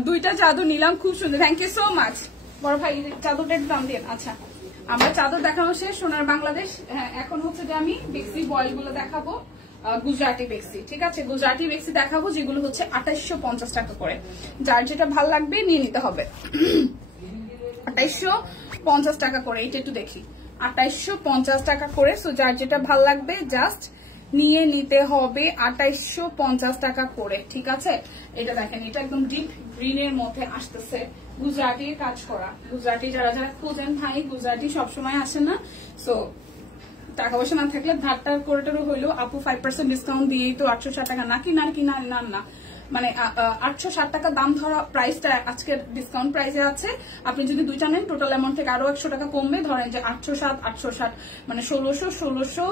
দুইটা চাদর নিলাম, খুব সুন্দর, থ্যাংক ইউ সো মাচ বড় ভাই। চাদরটার দাম দিন। আচ্ছা, আমরা চাদর দেখানো শেষ সোনার বাংলাদেশ। হ্যাঁ, এখন হচ্ছে যে আমি বেক্সি বয়েল গুলো দেখাবো, গুজরাটি বেক্সি, ঠিক আছে, গুজরাটি বেক্সি দেখাবো, যেগুলো হচ্ছে 2850 টাকা করে। যার যেটা ভালো লাগবে নিয়ে নিতে হবে, 2850 টাকা করে। এটা একটু দেখি, 2850 টাকা করে। সো যার যেটা ভাল লাগবে জাস্ট নিয়ে নিতে হবে 2850 টাকা করে, ঠিক আছে। এটা দেখেন, এটা একদম ডিপ গ্রিনের মধ্যে আসতেছে, গুজরাটির কাজ করা। গুজরাটি যারা যারা খোঁজেন ভাই, গুজরাটি সবসময় আসে না। সো টাকা পয়সা না থাকলে ধারটা করেটারও হইলো আপু 5% ডিসকাউন্ট দিয়েই তো 860 টাকা, নাকি না কি না না না, মানে 860 টাকা দাম ধরা প্রাইসটা আজকের ডিসকাউন্ট প্রাইসে আছে। আপনি যদি দুইটা নেন টোটাল অ্যামাউন্ট থেকে আরো 100 টাকা কমবে। ধরেন যে 860 মানে 1600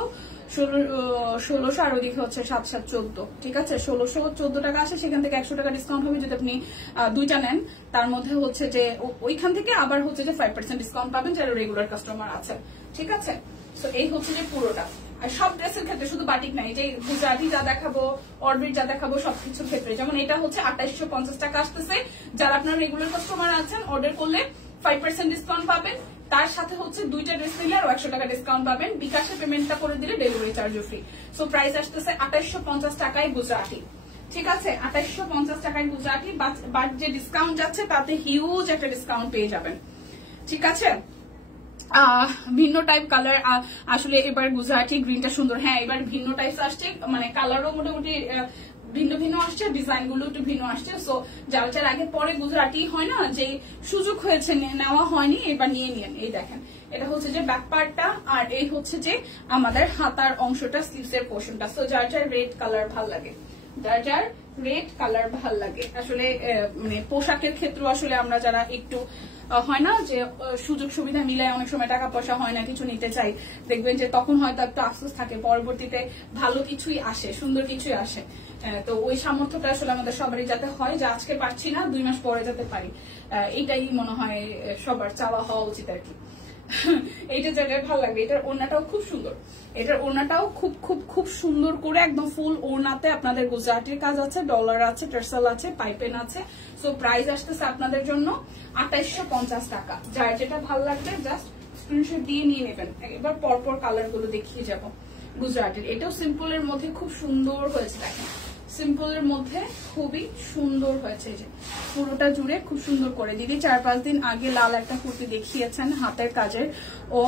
আর ওইদিকে হচ্ছে 714, ঠিক আছে। 1614 টাকা আসে, সেখান থেকে 100 টাকা ডিসকাউন্ট হবে যদি আপনি দুইটা নেন। তার মধ্যে হচ্ছে যে ওইখান থেকে আবার হচ্ছে যে 5% ডিসকাউন্ট পাবেন যারা রেগুলার কাস্টমার আছে, ঠিক আছে। তো এই হচ্ছে যে পুরোটা। আর সব ড্রেসের ক্ষেত্রে, শুধু বাটিক নাই, যে গুজরাটি যা দেখাবো, অরবিট যা দেখাবো, সবকিছুর ক্ষেত্রে। যেমন এটা হচ্ছে 2850 টাকা আসতেছে, যারা আপনার রেগুলার কাস্টমার আছেন অর্ডার করলে 5% ডিসকাউন্ট পাবেন। তার সাথে হচ্ছে দুইটা ড্রেস নিলে আরো 100 টাকা ডিসকাউন্ট পাবেন। বিকাশে পেমেন্টটা করে দিলে ডেলিভারি চার্জও ফ্রি। সো প্রাইস আসতেছে 2850 টাকায় গুজরাটি, ঠিক আছে। 2850 টাকায় গুজরাটি, বাট যে ডিসকাউন্ট যাচ্ছে তাতে হিউজ একটা ডিসকাউন্ট পেয়ে যাবেন, ঠিক আছে। ভিন্ন টাইপ কালার আসলে এবার গুজরাটি গ্রিনটা সুন্দর। হ্যাঁ, এবার ভিন্ন টাইপস আসছে, মানে কালারও মোটামুটি ভিন্ন ভিন্ন আসছে, ডিজাইন গুলো একটু ভিন্ন আসছে। সো যার যার আগে পরে গুজরাটি হয় না, যে সুযোগ হয়েছে নেওয়া হয়নি, এবার নিয়ে নিন। এই দেখেন, এটা হচ্ছে যে ব্যাক পার্টটা, আর এই হচ্ছে যে আমাদের হাতার অংশটা, স্লিভস এর পোর্শনটা। সো যার যার রেড কালার ভাল লাগে, যার যার রেড কালার ভাল লাগে। আসলে মানে পোশাকের ক্ষেত্রে আসলে আমরা যারা একটু হয় না যে সুযোগ সুবিধা মিলায় অনেক সময় টাকা পয়সা হয় না, কিছু নিতে চাই, দেখবেন যে তখন হয়তো একটু আফসোস থাকে, পরবর্তীতে ভালো কিছুই আসে, সুন্দর কিছুই আসে। তো ওই সামর্থ্যটা আসলে আমাদের সবারই যাতে হয়, যে আজকে পারছি না 2 মাস পরে যেতে পারি, এইটাই মনে হয় সবার চাওয়া হওয়া উচিত আর কি। এইটা জায়গায় ভালো লাগবে। এটার ওড়নাটাও খুব সুন্দর, এটার ওড়নাটাও খুব খুব খুব সুন্দর করে একদম ফুল ওড়নাতে আপনাদের গুজরাটির কাজ আছে, ডলার আছে, টার্সেল আছে, পাইপেন আছে। সো প্রাইস আসতেছে আপনাদের জন্য 2850 টাকা। যার যেটা ভালো লাগবে জাস্ট স্ক্রিনশট দিয়ে নিয়ে নেবেন। এবার পরপর কালার গুলো দেখিয়ে যাব গুজরাটির। এটাও সিম্পলের মধ্যে খুব সুন্দর হয়েছে, দেখেন সিম্পলের মধ্যে খুবই সুন্দর হয়েছে। যে পুরোটা জুড়ে খুব সুন্দর করে দিদি 4-5 দিন আগে লাল একটা কুর্তি দেখিয়েছেন হাতের কাজের ও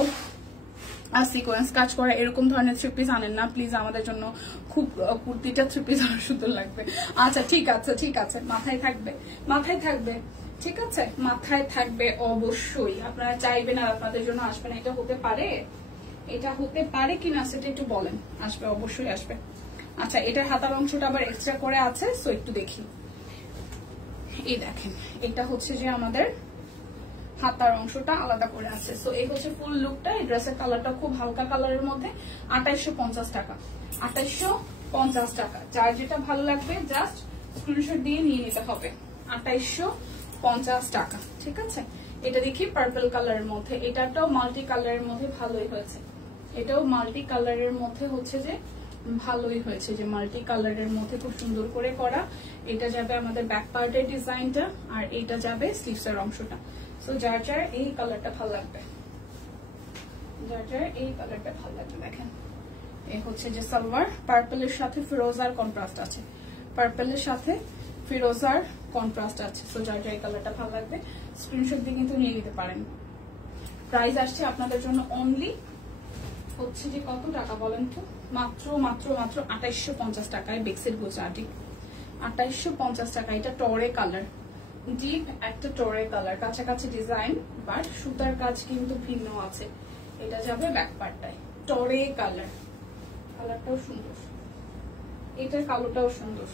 সিকোয়েন্স কাজ করা, এরকম ধরনের 3 পিস আনেন না প্লিজ আমাদের জন্য, খুব কুর্তিটা 3 পিস আরো সুন্দর লাগবে। আচ্ছা ঠিক আছে, ঠিক আছে, মাথায় থাকবে, মাথায় থাকবে, ঠিক আছে, মাথায় থাকবে অবশ্যই। আপনারা চাইবেন আর আপনাদের জন্য আসবেন, এটা হতে পারে, এটা হতে পারে কিনা সেটা একটু বলেন। আসবে, অবশ্যই আসবে। আচ্ছা, এটার হাতার অংশটা আবার এক্সট্রা করে আছে, সো একটু দেখি। এই দেখেন, এটা হচ্ছে যে আমাদের হাতার অংশটা আলাদা করে আছে। সো এই হচ্ছে ফুল লুকটা। এই ড্রেসের কালারটা খুব হালকা কালারের মধ্যে। 2850 টাকা, 2850 টাকা। যার যেটা ভালো লাগবে জাস্ট স্ক্রিনশট দিয়ে নিয়ে নিতে হবে। 2850 টাকা, ঠিক আছে। এটা দেখি পার্পল কালারের মধ্যে, এটাটাও মাল্টি কালারের মধ্যে ভালোই হয়েছে। এটাও মাল্টি কালারের মধ্যে হচ্ছে যে ভালোই হয়েছে, যে মাল্টি কালারের মধ্যে খুব সুন্দর করে করা। এটা যাবে আমাদের ব্যাক পার্টের ডিজাইনটা, আর এটা যাবে স্লিভসের অংশটা। সো যার যার এই কালারটা ভালো লাগবে, যার যার এই কালারটা ভালো লাগবে। দেখেন, এই হচ্ছে যে সালোয়ার, পার্পলের সাথে ফিরোজার কন্ট্রাস্ট আছে, পার্পলের সাথে ফিরোজার কন্ট্রাস্ট আছে। সো যার যার এই কালারটা ভালো লাগবে স্ক্রিনশট দিয়ে কিন্তু নিয়ে নিতে পারেন। প্রাইস আসছে আপনাদের জন্য অনলি হচ্ছে যে কত টাকা বলেন তো, মাত্র মাত্র মাত্র 2850 টাকায় বেক্সের গুজরাটি। 2850 টাকা। এটা টরে কালার, ডিপ একটা টরে কালার, কাছাকাছি ডিজাইন, বাট সুতার কাজ কিন্তু ভিন্ন আছে। এটা যাবে ব্যাক পার্টটায়, টরে কালার, কালারটাও সুন্দর, এটার কালোটাও সুন্দর।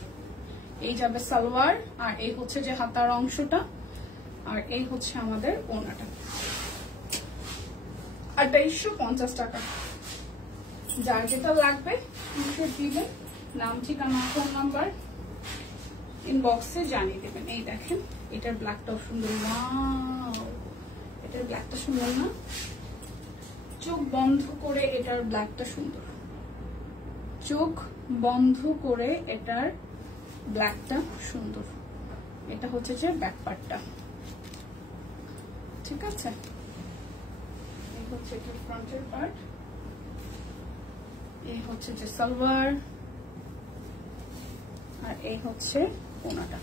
এই যাবে সালোয়ার, আর এই হচ্ছে যে হাতার অংশটা, আর এই হচ্ছে আমাদের ওড়নাটা। 2850 টাকা। যার যেটা লাগবে স্ক্রিনশট দিবেন, নাম, ঠিকানা, ফোন নাম্বার ইনবক্সে জানিয়ে দেবেন। এই দেখেন, এটার ব্ল্যাকটাও সুন্দর, ওয়াও, এটার ব্ল্যাকটা সুন্দর না? চোখ বন্ধ করে এটার ব্ল্যাকটা সুন্দর, চোখ বন্ধ করে এটার ব্ল্যাকটা সুন্দর। এটা হচ্ছে যে ব্যাক পার্টটা, ঠিক আছে। এই হচ্ছে এটার ফ্রন্টের পার্ট, এই হচ্ছে যে সালোয়ার, আর এই হচ্ছে ওড়নাটা।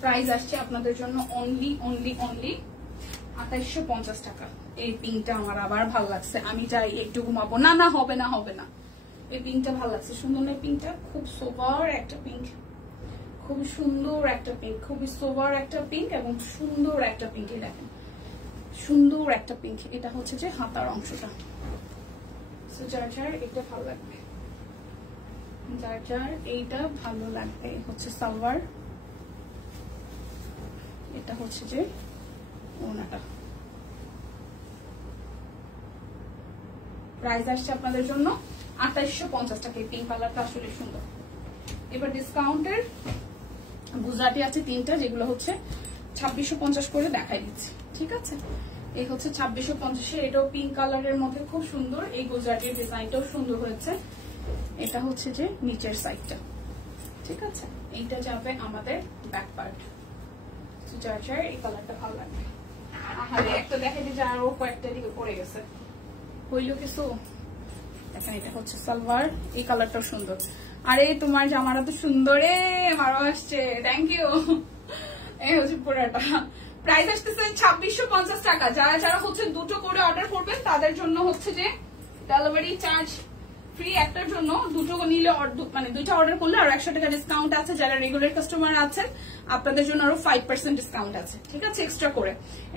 প্রাইস আসছে আপনাদের জন্য অনলি 2850 টাকা। এই পিঙ্কটা আমার আবার ভালো লাগছে, আমি চাই একটু ঘুমাবো। না না হবে না হবে না, এই পিঙ্কটা ভালো লাগছে, সুন্দর না পিঙ্কটা? খুব সোবার একটা পিঙ্ক, খুব সুন্দর একটা পিঙ্ক, খুবই সোবার একটা পিঙ্ক এবং সুন্দর একটা পিঙ্ক। দেখেন সুন্দর একটা পিঙ্ক। এটা হচ্ছে যে হাতার অংশটা। সো যার যার এটা ভালো লাগবে, যার যার এইটা ভালো লাগবে। হচ্ছে সালোয়ার, এটা হচ্ছে যে ওড়নাটা। প্রাইস আসছে আপনাদের জন্য 2850 টাকা। পিঙ্ক কালারটা আসলে সুন্দর। এবার ডিসকাউন্টের গুজরাটি আছে 3টা, যেগুলো হচ্ছে 2650 করে দেখাই দিচ্ছি, ঠিক আছে? এই হচ্ছে 2650। এটাও পিঙ্ক কালারের মধ্যে খুব সুন্দর। এই গুজরাটির ডিজাইনটাও সুন্দর হয়েছে। এটা হচ্ছে যে নিচের সাইডটা, ঠিক আছে? এইটা যাবে আমাদের ব্যাক পার্ট। যার যার এই কালারটা ভালো লাগবে। আহারে একটা দেখে যে আরো কয়েকটা দিকে পড়ে গেছে, হইলো কিছু। দেখেন এটা হচ্ছে সালোয়ার, এই কালারটাও সুন্দর। আরে তোমার জামাটা তো সুন্দর, আমারও আসছে, থ্যাংক ইউ। এই হচ্ছে পুরোটা। প্রাইস আসতেছে 2650 টাকা। যারা যারা হচ্ছে দুটো করে অর্ডার করবেন তাদের জন্য হচ্ছে যে ডেলিভারি চার্জ ফ্রি। একটার জন্য দুটো নিলে মানে দুইটা অর্ডার করলে আর 100 টাকা ডিসকাউন্ট আছে। যারা রেগুলার কাস্টমার আছেন আপনাদের জন্য আরো 5% ডিসকাউন্ট আছে, ঠিক আছে, এক্সট্রা করে।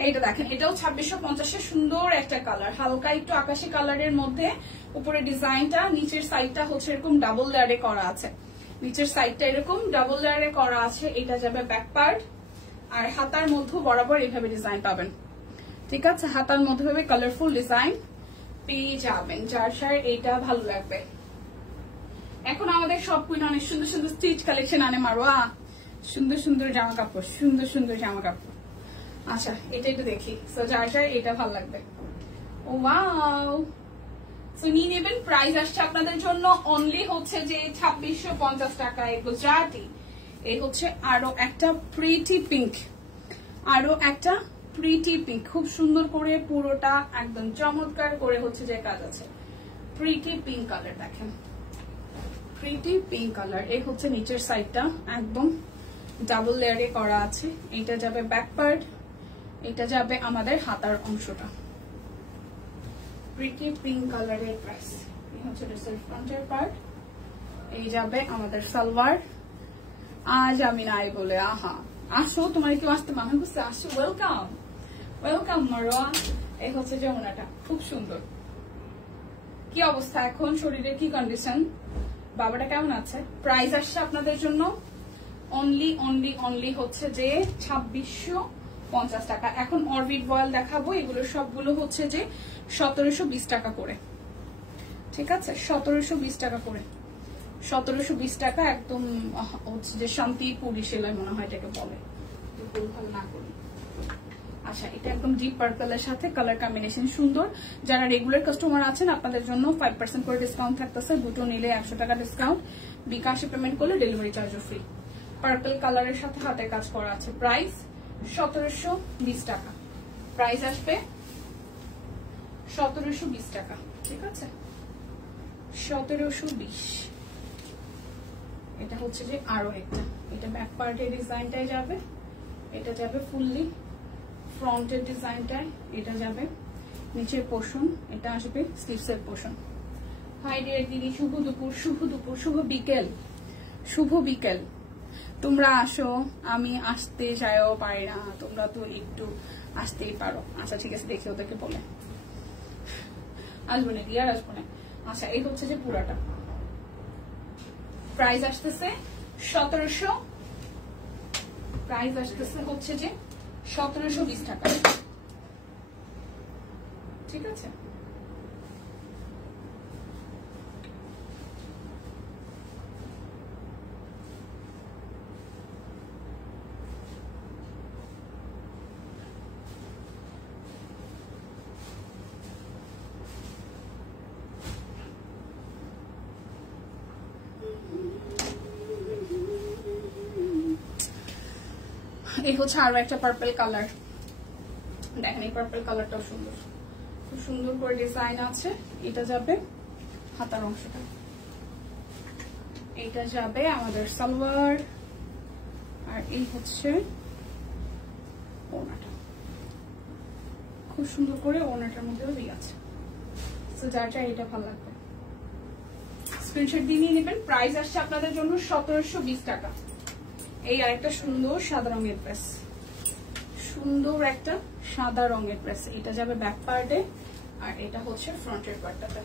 এইটা দেখেন, এটাও 2650 সুন্দর একটা কালার, হালকা একটু আকাশি কালারের মধ্যে। উপরে ডিজাইনটা, নিচের সাইডটা হচ্ছে এরকম ডাবল লেয়ারে করা আছে। নিচের সাইডটা এরকম ডাবল লেয়ারে করা আছে। এটা যাবে ব্যাক পার্ট। আর হাতার মধ্যে বরাবর এইভাবে ডিজাইন পাবেন, ঠিক আছে? হাতার মধ্যে ভাবে কালারফুল ডিজাইন পেয়ে যাবেন। যার সার এইটা ভালো লাগবে। এখন আমাদের সব কুইন অনেক সুন্দর সুন্দর স্টিচ কালেকশন আনে মারোয়া, সুন্দর সুন্দর জামা কাপড়, সুন্দর সুন্দর জামা কাপড়। আচ্ছা এটা একটু দেখি। সো যার যার এটা ভালো লাগবে। ও ওয়াও, সো নিয়ে নেবেন। প্রাইস আসছে আপনাদের জন্য অনলি হচ্ছে যে 2650 টাকা। এই গুজরাটি। এই হচ্ছে আরো একটা প্রিটি পিঙ্ক, আরো একটা প্রিটি পিঙ্ক, খুব সুন্দর করে পুরোটা একদম চমৎকার করে হচ্ছে যে কাজ আছে। প্রিটি পিঙ্ক কালার, দেখেন প্রিটি পিঙ্ক কালার। এই হচ্ছে নিচের সাইডটা একদম ডাবল লেয়ারে করা আছে। এটা যাবে ব্যাক পার্ট, এটা যাবে আমাদের হাতার অংশটা। প্রিটি পিঙ্ক কালারের ড্রেস। এই হচ্ছে ড্রেসের ফ্রন্টের পার্ট। এই যাবে আমাদের সালোয়ার। আজ আমি নাই বলে আহা, আসো, তোমার কেউ আসতে মানা করছে? আসো, ওয়েলকাম ওয়েলকাম মারোয়া। এই হচ্ছে যে ওনাটা খুব সুন্দর। কি অবস্থা এখন, শরীরের কি কন্ডিশন, বাবাটা কেমন আছে? প্রাইস আসছে আপনাদের জন্য অনলি হচ্ছে যে 2650 টাকা। এখন অরবিট বয়েল দেখাবো। এগুলো সবগুলো হচ্ছে যে 1720 টাকা করে, ঠিক আছে? 1720 টাকা করে, 1720 টাকা একদম হচ্ছে যে শান্তিপুরি সেলাই মনে হয় এটাকে বলে, ভুল না করি। আচ্ছা এটা একদম ডিপ পার্পলের সাথে কালার কম্বিনেশন সুন্দর। যারা রেগুলার কাস্টমার আছেন আপনাদের জন্য 5% করে ডিসকাউন্ট থাকতেছে। দুটো নিলে 100 টাকা ডিসকাউন্ট। বিকাশে পেমেন্ট করলে ডেলিভারি চার্জও ফ্রি। পার্পল কালারের সাথে হাতে কাজ করা আছে। প্রাইস 1720 টাকা। প্রাইস আসবে 1720 টাকা, ঠিক আছে? 1720। এটা হচ্ছে যে আরো একটা, এটা ব্যাক পার্টের ডিজাইনটাই যাবে, এটা যাবে ফুললি ফ্রন্টের ডিজাইনটাই, এটা যাবে নিচের পোর্শন, এটা আসবে স্লিভসের পোর্শন। হাই ডিয়ার দিদি, শুভ দুপুর, শুভ দুপুর, শুভ বিকেল, শুভ বিকেল। তোমরা আসো, আমি আসতে চাইও পারি না, তোমরা তো একটু আসতেই পারো। আচ্ছা ঠিক আছে, দেখি ওদেরকে বলে আসবো না, আর আসবো না। আচ্ছা এই হচ্ছে যে পুরাটা। প্রাইস আসতেছে 1700, প্রাইস আসতেছে হচ্ছে যে 1720 টাকা, ঠিক আছে? এই হচ্ছে আরো একটা পার্পল কালার। দেখেন এই পার্পল কালারটাও সুন্দর, খুব সুন্দর করে ডিজাইন আছে। এটা যাবে হাতার অংশটা, এটা যাবে আমাদের সালোয়ার, আর এই হচ্ছে ওড়নাটা, খুব সুন্দর করে ওড়নাটার মধ্যেও দিয়ে আছে। তো যার যার এটা ভালো লাগবে স্ক্রিনশট দিয়ে নিয়ে নেবেন। প্রাইস আসছে আপনাদের জন্য 1720 টাকা। এই আরেকটা সুন্দর সাদা রঙের ড্রেস, সুন্দর একটা সাদা রঙের ড্রেস। এটা যাবে ব্যাক পার্টে আর এটা হচ্ছে ফ্রন্টের পার্টটাতে।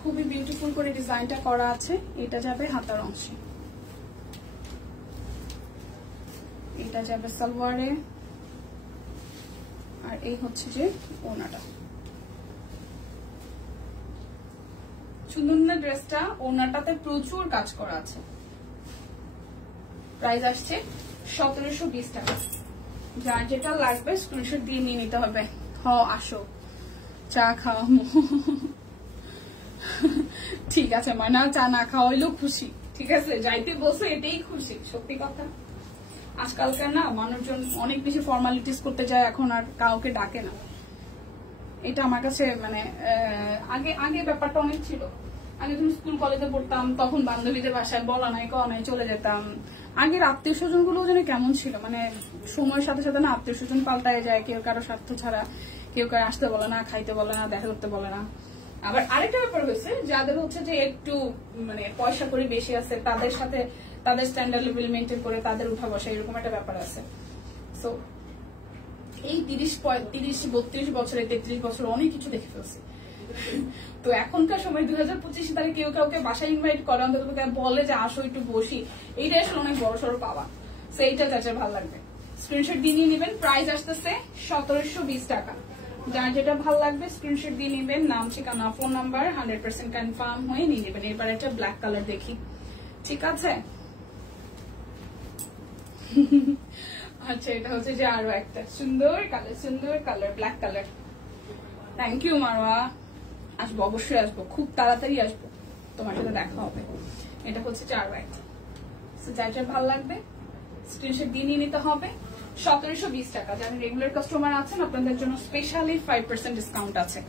খুবই বিউটিফুল করে ডিজাইনটা করা আছে। এটা যাবে হাতার অংশে, এটা যাবে সালোয়ারে, আর এই হচ্ছে যে ওড়নাটা। সুন্দর না ড্রেসটা? ওড়নাটাতে প্রচুর কাজ করা আছে। প্রাইস আসছে 1720 টাকা। যার যেটা লাগবে স্ক্রিনশট দিয়ে নিয়ে নিতে হবে। আসো চা খাওয়াবো। ঠিক আছে মানা, চা না খাওয়াইলেও খুশি। ঠিক আছে, যাইতে বসে এটাই খুশি। সত্যি কথা, আজকালকার না মানুষজন অনেক বেশি ফর্মালিটিস করতে যায়, এখন আর কাউকে ডাকে না। এটা আমার কাছে মানে আগে আগে ব্যাপারটা অনেক ছিল। আগে যখন স্কুল কলেজে পড়তাম তখন বান্ধবীদের বাসায় বলা নাই কওয়া নাই চলে যেতাম। আগের আত্মীয় স্বজন গুলো যেন কেমন ছিল, মানে সময়ের সাথে সাথে না আত্মীয় স্বজন পাল্টায় যায়। কেউ কারো স্বার্থ ছাড়া কেউ কারো আসতে বলে না, খাইতে বলে না, দেখা করতে বলে না। আবার আরেকটা ব্যাপার হয়েছে, যাদের হচ্ছে যে একটু মানে পয়সা করে বেশি আছে তাদের সাথে তাদের স্ট্যান্ডার্ড লেভেল মেনটেন করে তাদের উঠা বসা, এরকম একটা ব্যাপার আছে। সো এই 30-32 বছরে 33 বছর অনেক কিছু দেখে ফেলছি। তো এখনকার সময় 2025 সালে কেউ কাউকে বাসায় ইনভাইট করে, অন্তত বলে যে আসো একটু বসি, এইটা আসলে অনেক বড় সড়ো পাওয়া। সেইটা যাচ্ছে ভালো লাগবে স্ক্রিনশট দিয়ে নিয়ে নেবেন। প্রাইস আসতেছে 1720 টাকা। যার যেটা ভালো লাগবে স্ক্রিনশট দিয়ে নেবেন, নাম ঠিকানা ফোন নাম্বার 100% কনফার্ম হয়ে নিয়ে নেবেন। এরপর একটা ব্ল্যাক কালার দেখি, ঠিক আছে? আচ্ছা, এটা হচ্ছে যে আরো একটা সুন্দর colour black colour. Thank you Marwa, আসবো, অবশ্যই আসবো, খুব তাড়াতাড়ি আসবো, তোমার সাথে দেখা হবে। এটা হচ্ছে যে আরো একটা। যার যার ভালো লাগবে স্ক্রিনশট দিয়ে নিয়ে নিতে হবে। 1720 টাকা। যারা রেগুলার কাস্টমার আছেন আপনাদের জন্য স্পেশালি 5% ডিসকাউন্ট আছে।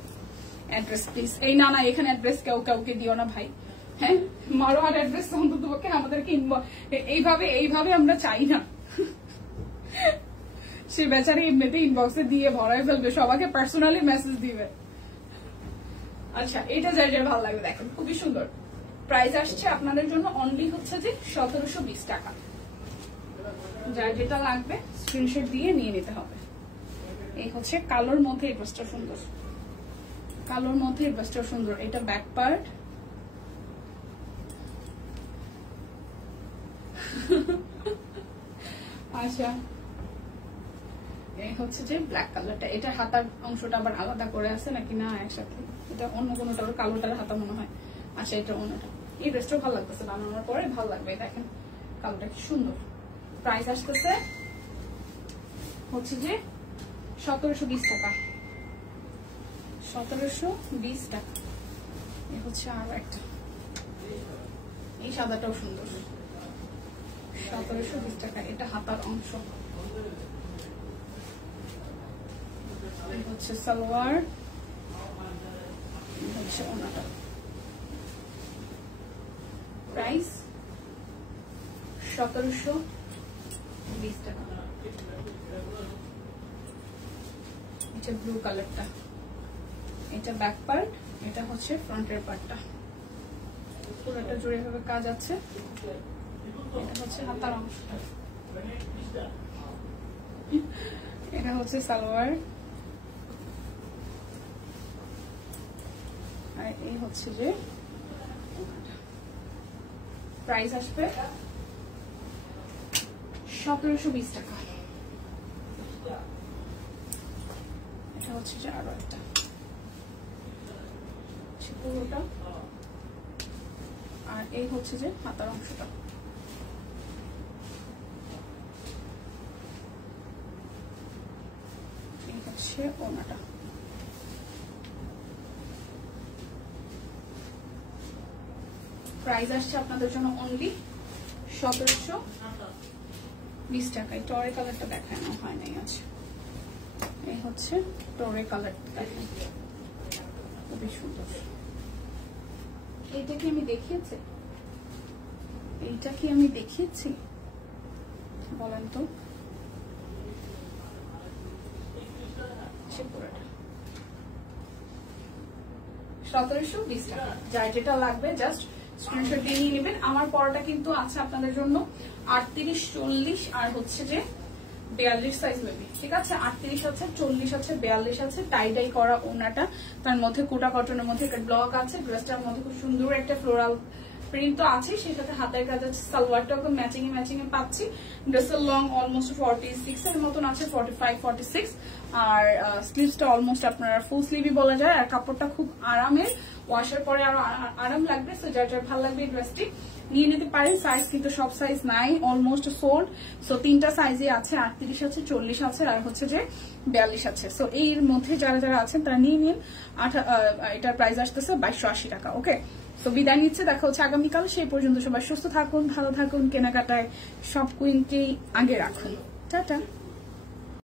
Address please. এই না এখানে অ্যাড্রেস কাউকে দিও না ভাই। হ্যাঁ, মারোয়ার অ্যাড্রেস অন্তত পক্ষে আমাদেরকে এইভাবে আমরা চাই না। সে বেচারি এমনিতে ইনবক্সে দিয়ে ভরাই ফেলবে, সবাইকে পার্সোনালি মেসেজ দিবে। আচ্ছা, এটা যার যার ভালো লাগবে দেখেন, খুবই সুন্দর। প্রাইস আসছে আপনাদের জন্য অনলি হচ্ছে যে 1720 টাকা। যার যেটা লাগবে স্ক্রিনশট দিয়ে নিয়ে নিতে হবে। এই হচ্ছে কালোর মধ্যে এই ড্রেসটা সুন্দর, কালোর মধ্যে এই ড্রেসটা সুন্দর। এটা ব্যাক পার্ট, আচ্ছা এই হচ্ছে যে ব্ল্যাক কালারটা। এটা হাতার অংশটা আবার আলাদা করে আছে নাকি না একসাথে, এটা অন্য কোনোটা, কালোটার হাতা মনে হয়। আচ্ছা, এটা অন্যটা। এই ড্রেসটাও ভালো লাগতেছে, বানানোর পরে ভালো লাগবে। দেখেন কালারটা কি সুন্দর। প্রাইস আসতেছে হচ্ছে যে 1720 টাকা। 1720 টাকা। এই হচ্ছে আরো একটা, এই সাদাটাও সুন্দর। 1720 টাকা। এটা হাতার অংশ, হচ্ছে সালোয়ার, হচ্ছে ওড়নাটা। প্রাইস 1720 টাকা। এটা ব্লু কালারটা, এটা ব্যাক পার্ট, এটা হচ্ছে ফ্রন্টের পার্টটা। পুরোটা জুড়ে ভাবে কাজ আছে। এটা হচ্ছে হাতার অংশটা, এটা হচ্ছে সালোয়ার, আর এই হচ্ছে যে প্রাইস আসবে 1720 টাকা। এটা হচ্ছে যে আরো একটা পুরোটা, আর এই হচ্ছে যে হাতার অংশটা। এই হচ্ছে ওড়নাটা। প্রাইস আসছে আপনাদের জন্য অনলি 1720 টাকায়। টরে কালারটা দেখানো হয় নাই আছে। এই হচ্ছে টরে কালারটা, দেখেন খুবই সুন্দর। এইটা কি আমি দেখিয়েছি? বলেন তো? 1720 টাকা। যার যেটা লাগবে জাস্ট স্ক্রিনশট দিয়ে নিয়ে নেবেন। আমার পরাটা কিন্তু আছে আপনাদের জন্য 38, 40 আর হচ্ছে যে 42 সাইজ মেবি, ঠিক আছে? 38 আছে, 40 আছে, 42 আছে। টাই ডাই করা ওনাটা, তার মধ্যে কোটা কটনের মধ্যে একটা ব্লক আছে। ড্রেসটার মধ্যে খুব সুন্দর একটা ফ্লোরাল প্রিন্ট তো আছে, সেই সাথে হাতের কাজ আছে। সালোয়ারটা একদম ম্যাচিং এ পাচ্ছি। ড্রেসের লং অলমোস্ট 46 এর মতন আছে, 45, 46। আর স্লিভসটা অলমোস্ট আপনারা ফুল স্লিভই বলা যায়। আর কাপড়টা খুব আরামের, ওয়াশের পরে আরো আরাম লাগবে। সো যার যার ভালো লাগবে এই ড্রেসটি নিয়ে নিতে পারেন। সাইজ কিন্তু সব সাইজ নাই, অলমোস্ট সোল্ড। সো 3টা সাইজে আছে, 38 আছে, 40 আছে আর হচ্ছে যে 42 আছে। সো এর মধ্যে যারা যারা আছেন তারা নিয়ে নিন। এটার প্রাইস আসতেছে 2280 টাকা। ওকে, সো বিদায় নিচ্ছে, দেখা হচ্ছে আগামীকাল। সেই পর্যন্ত সবাই সুস্থ থাকুন, ভালো থাকুন, কেনাকাটায় সব কুইনকেই আগে রাখুন। টাটা।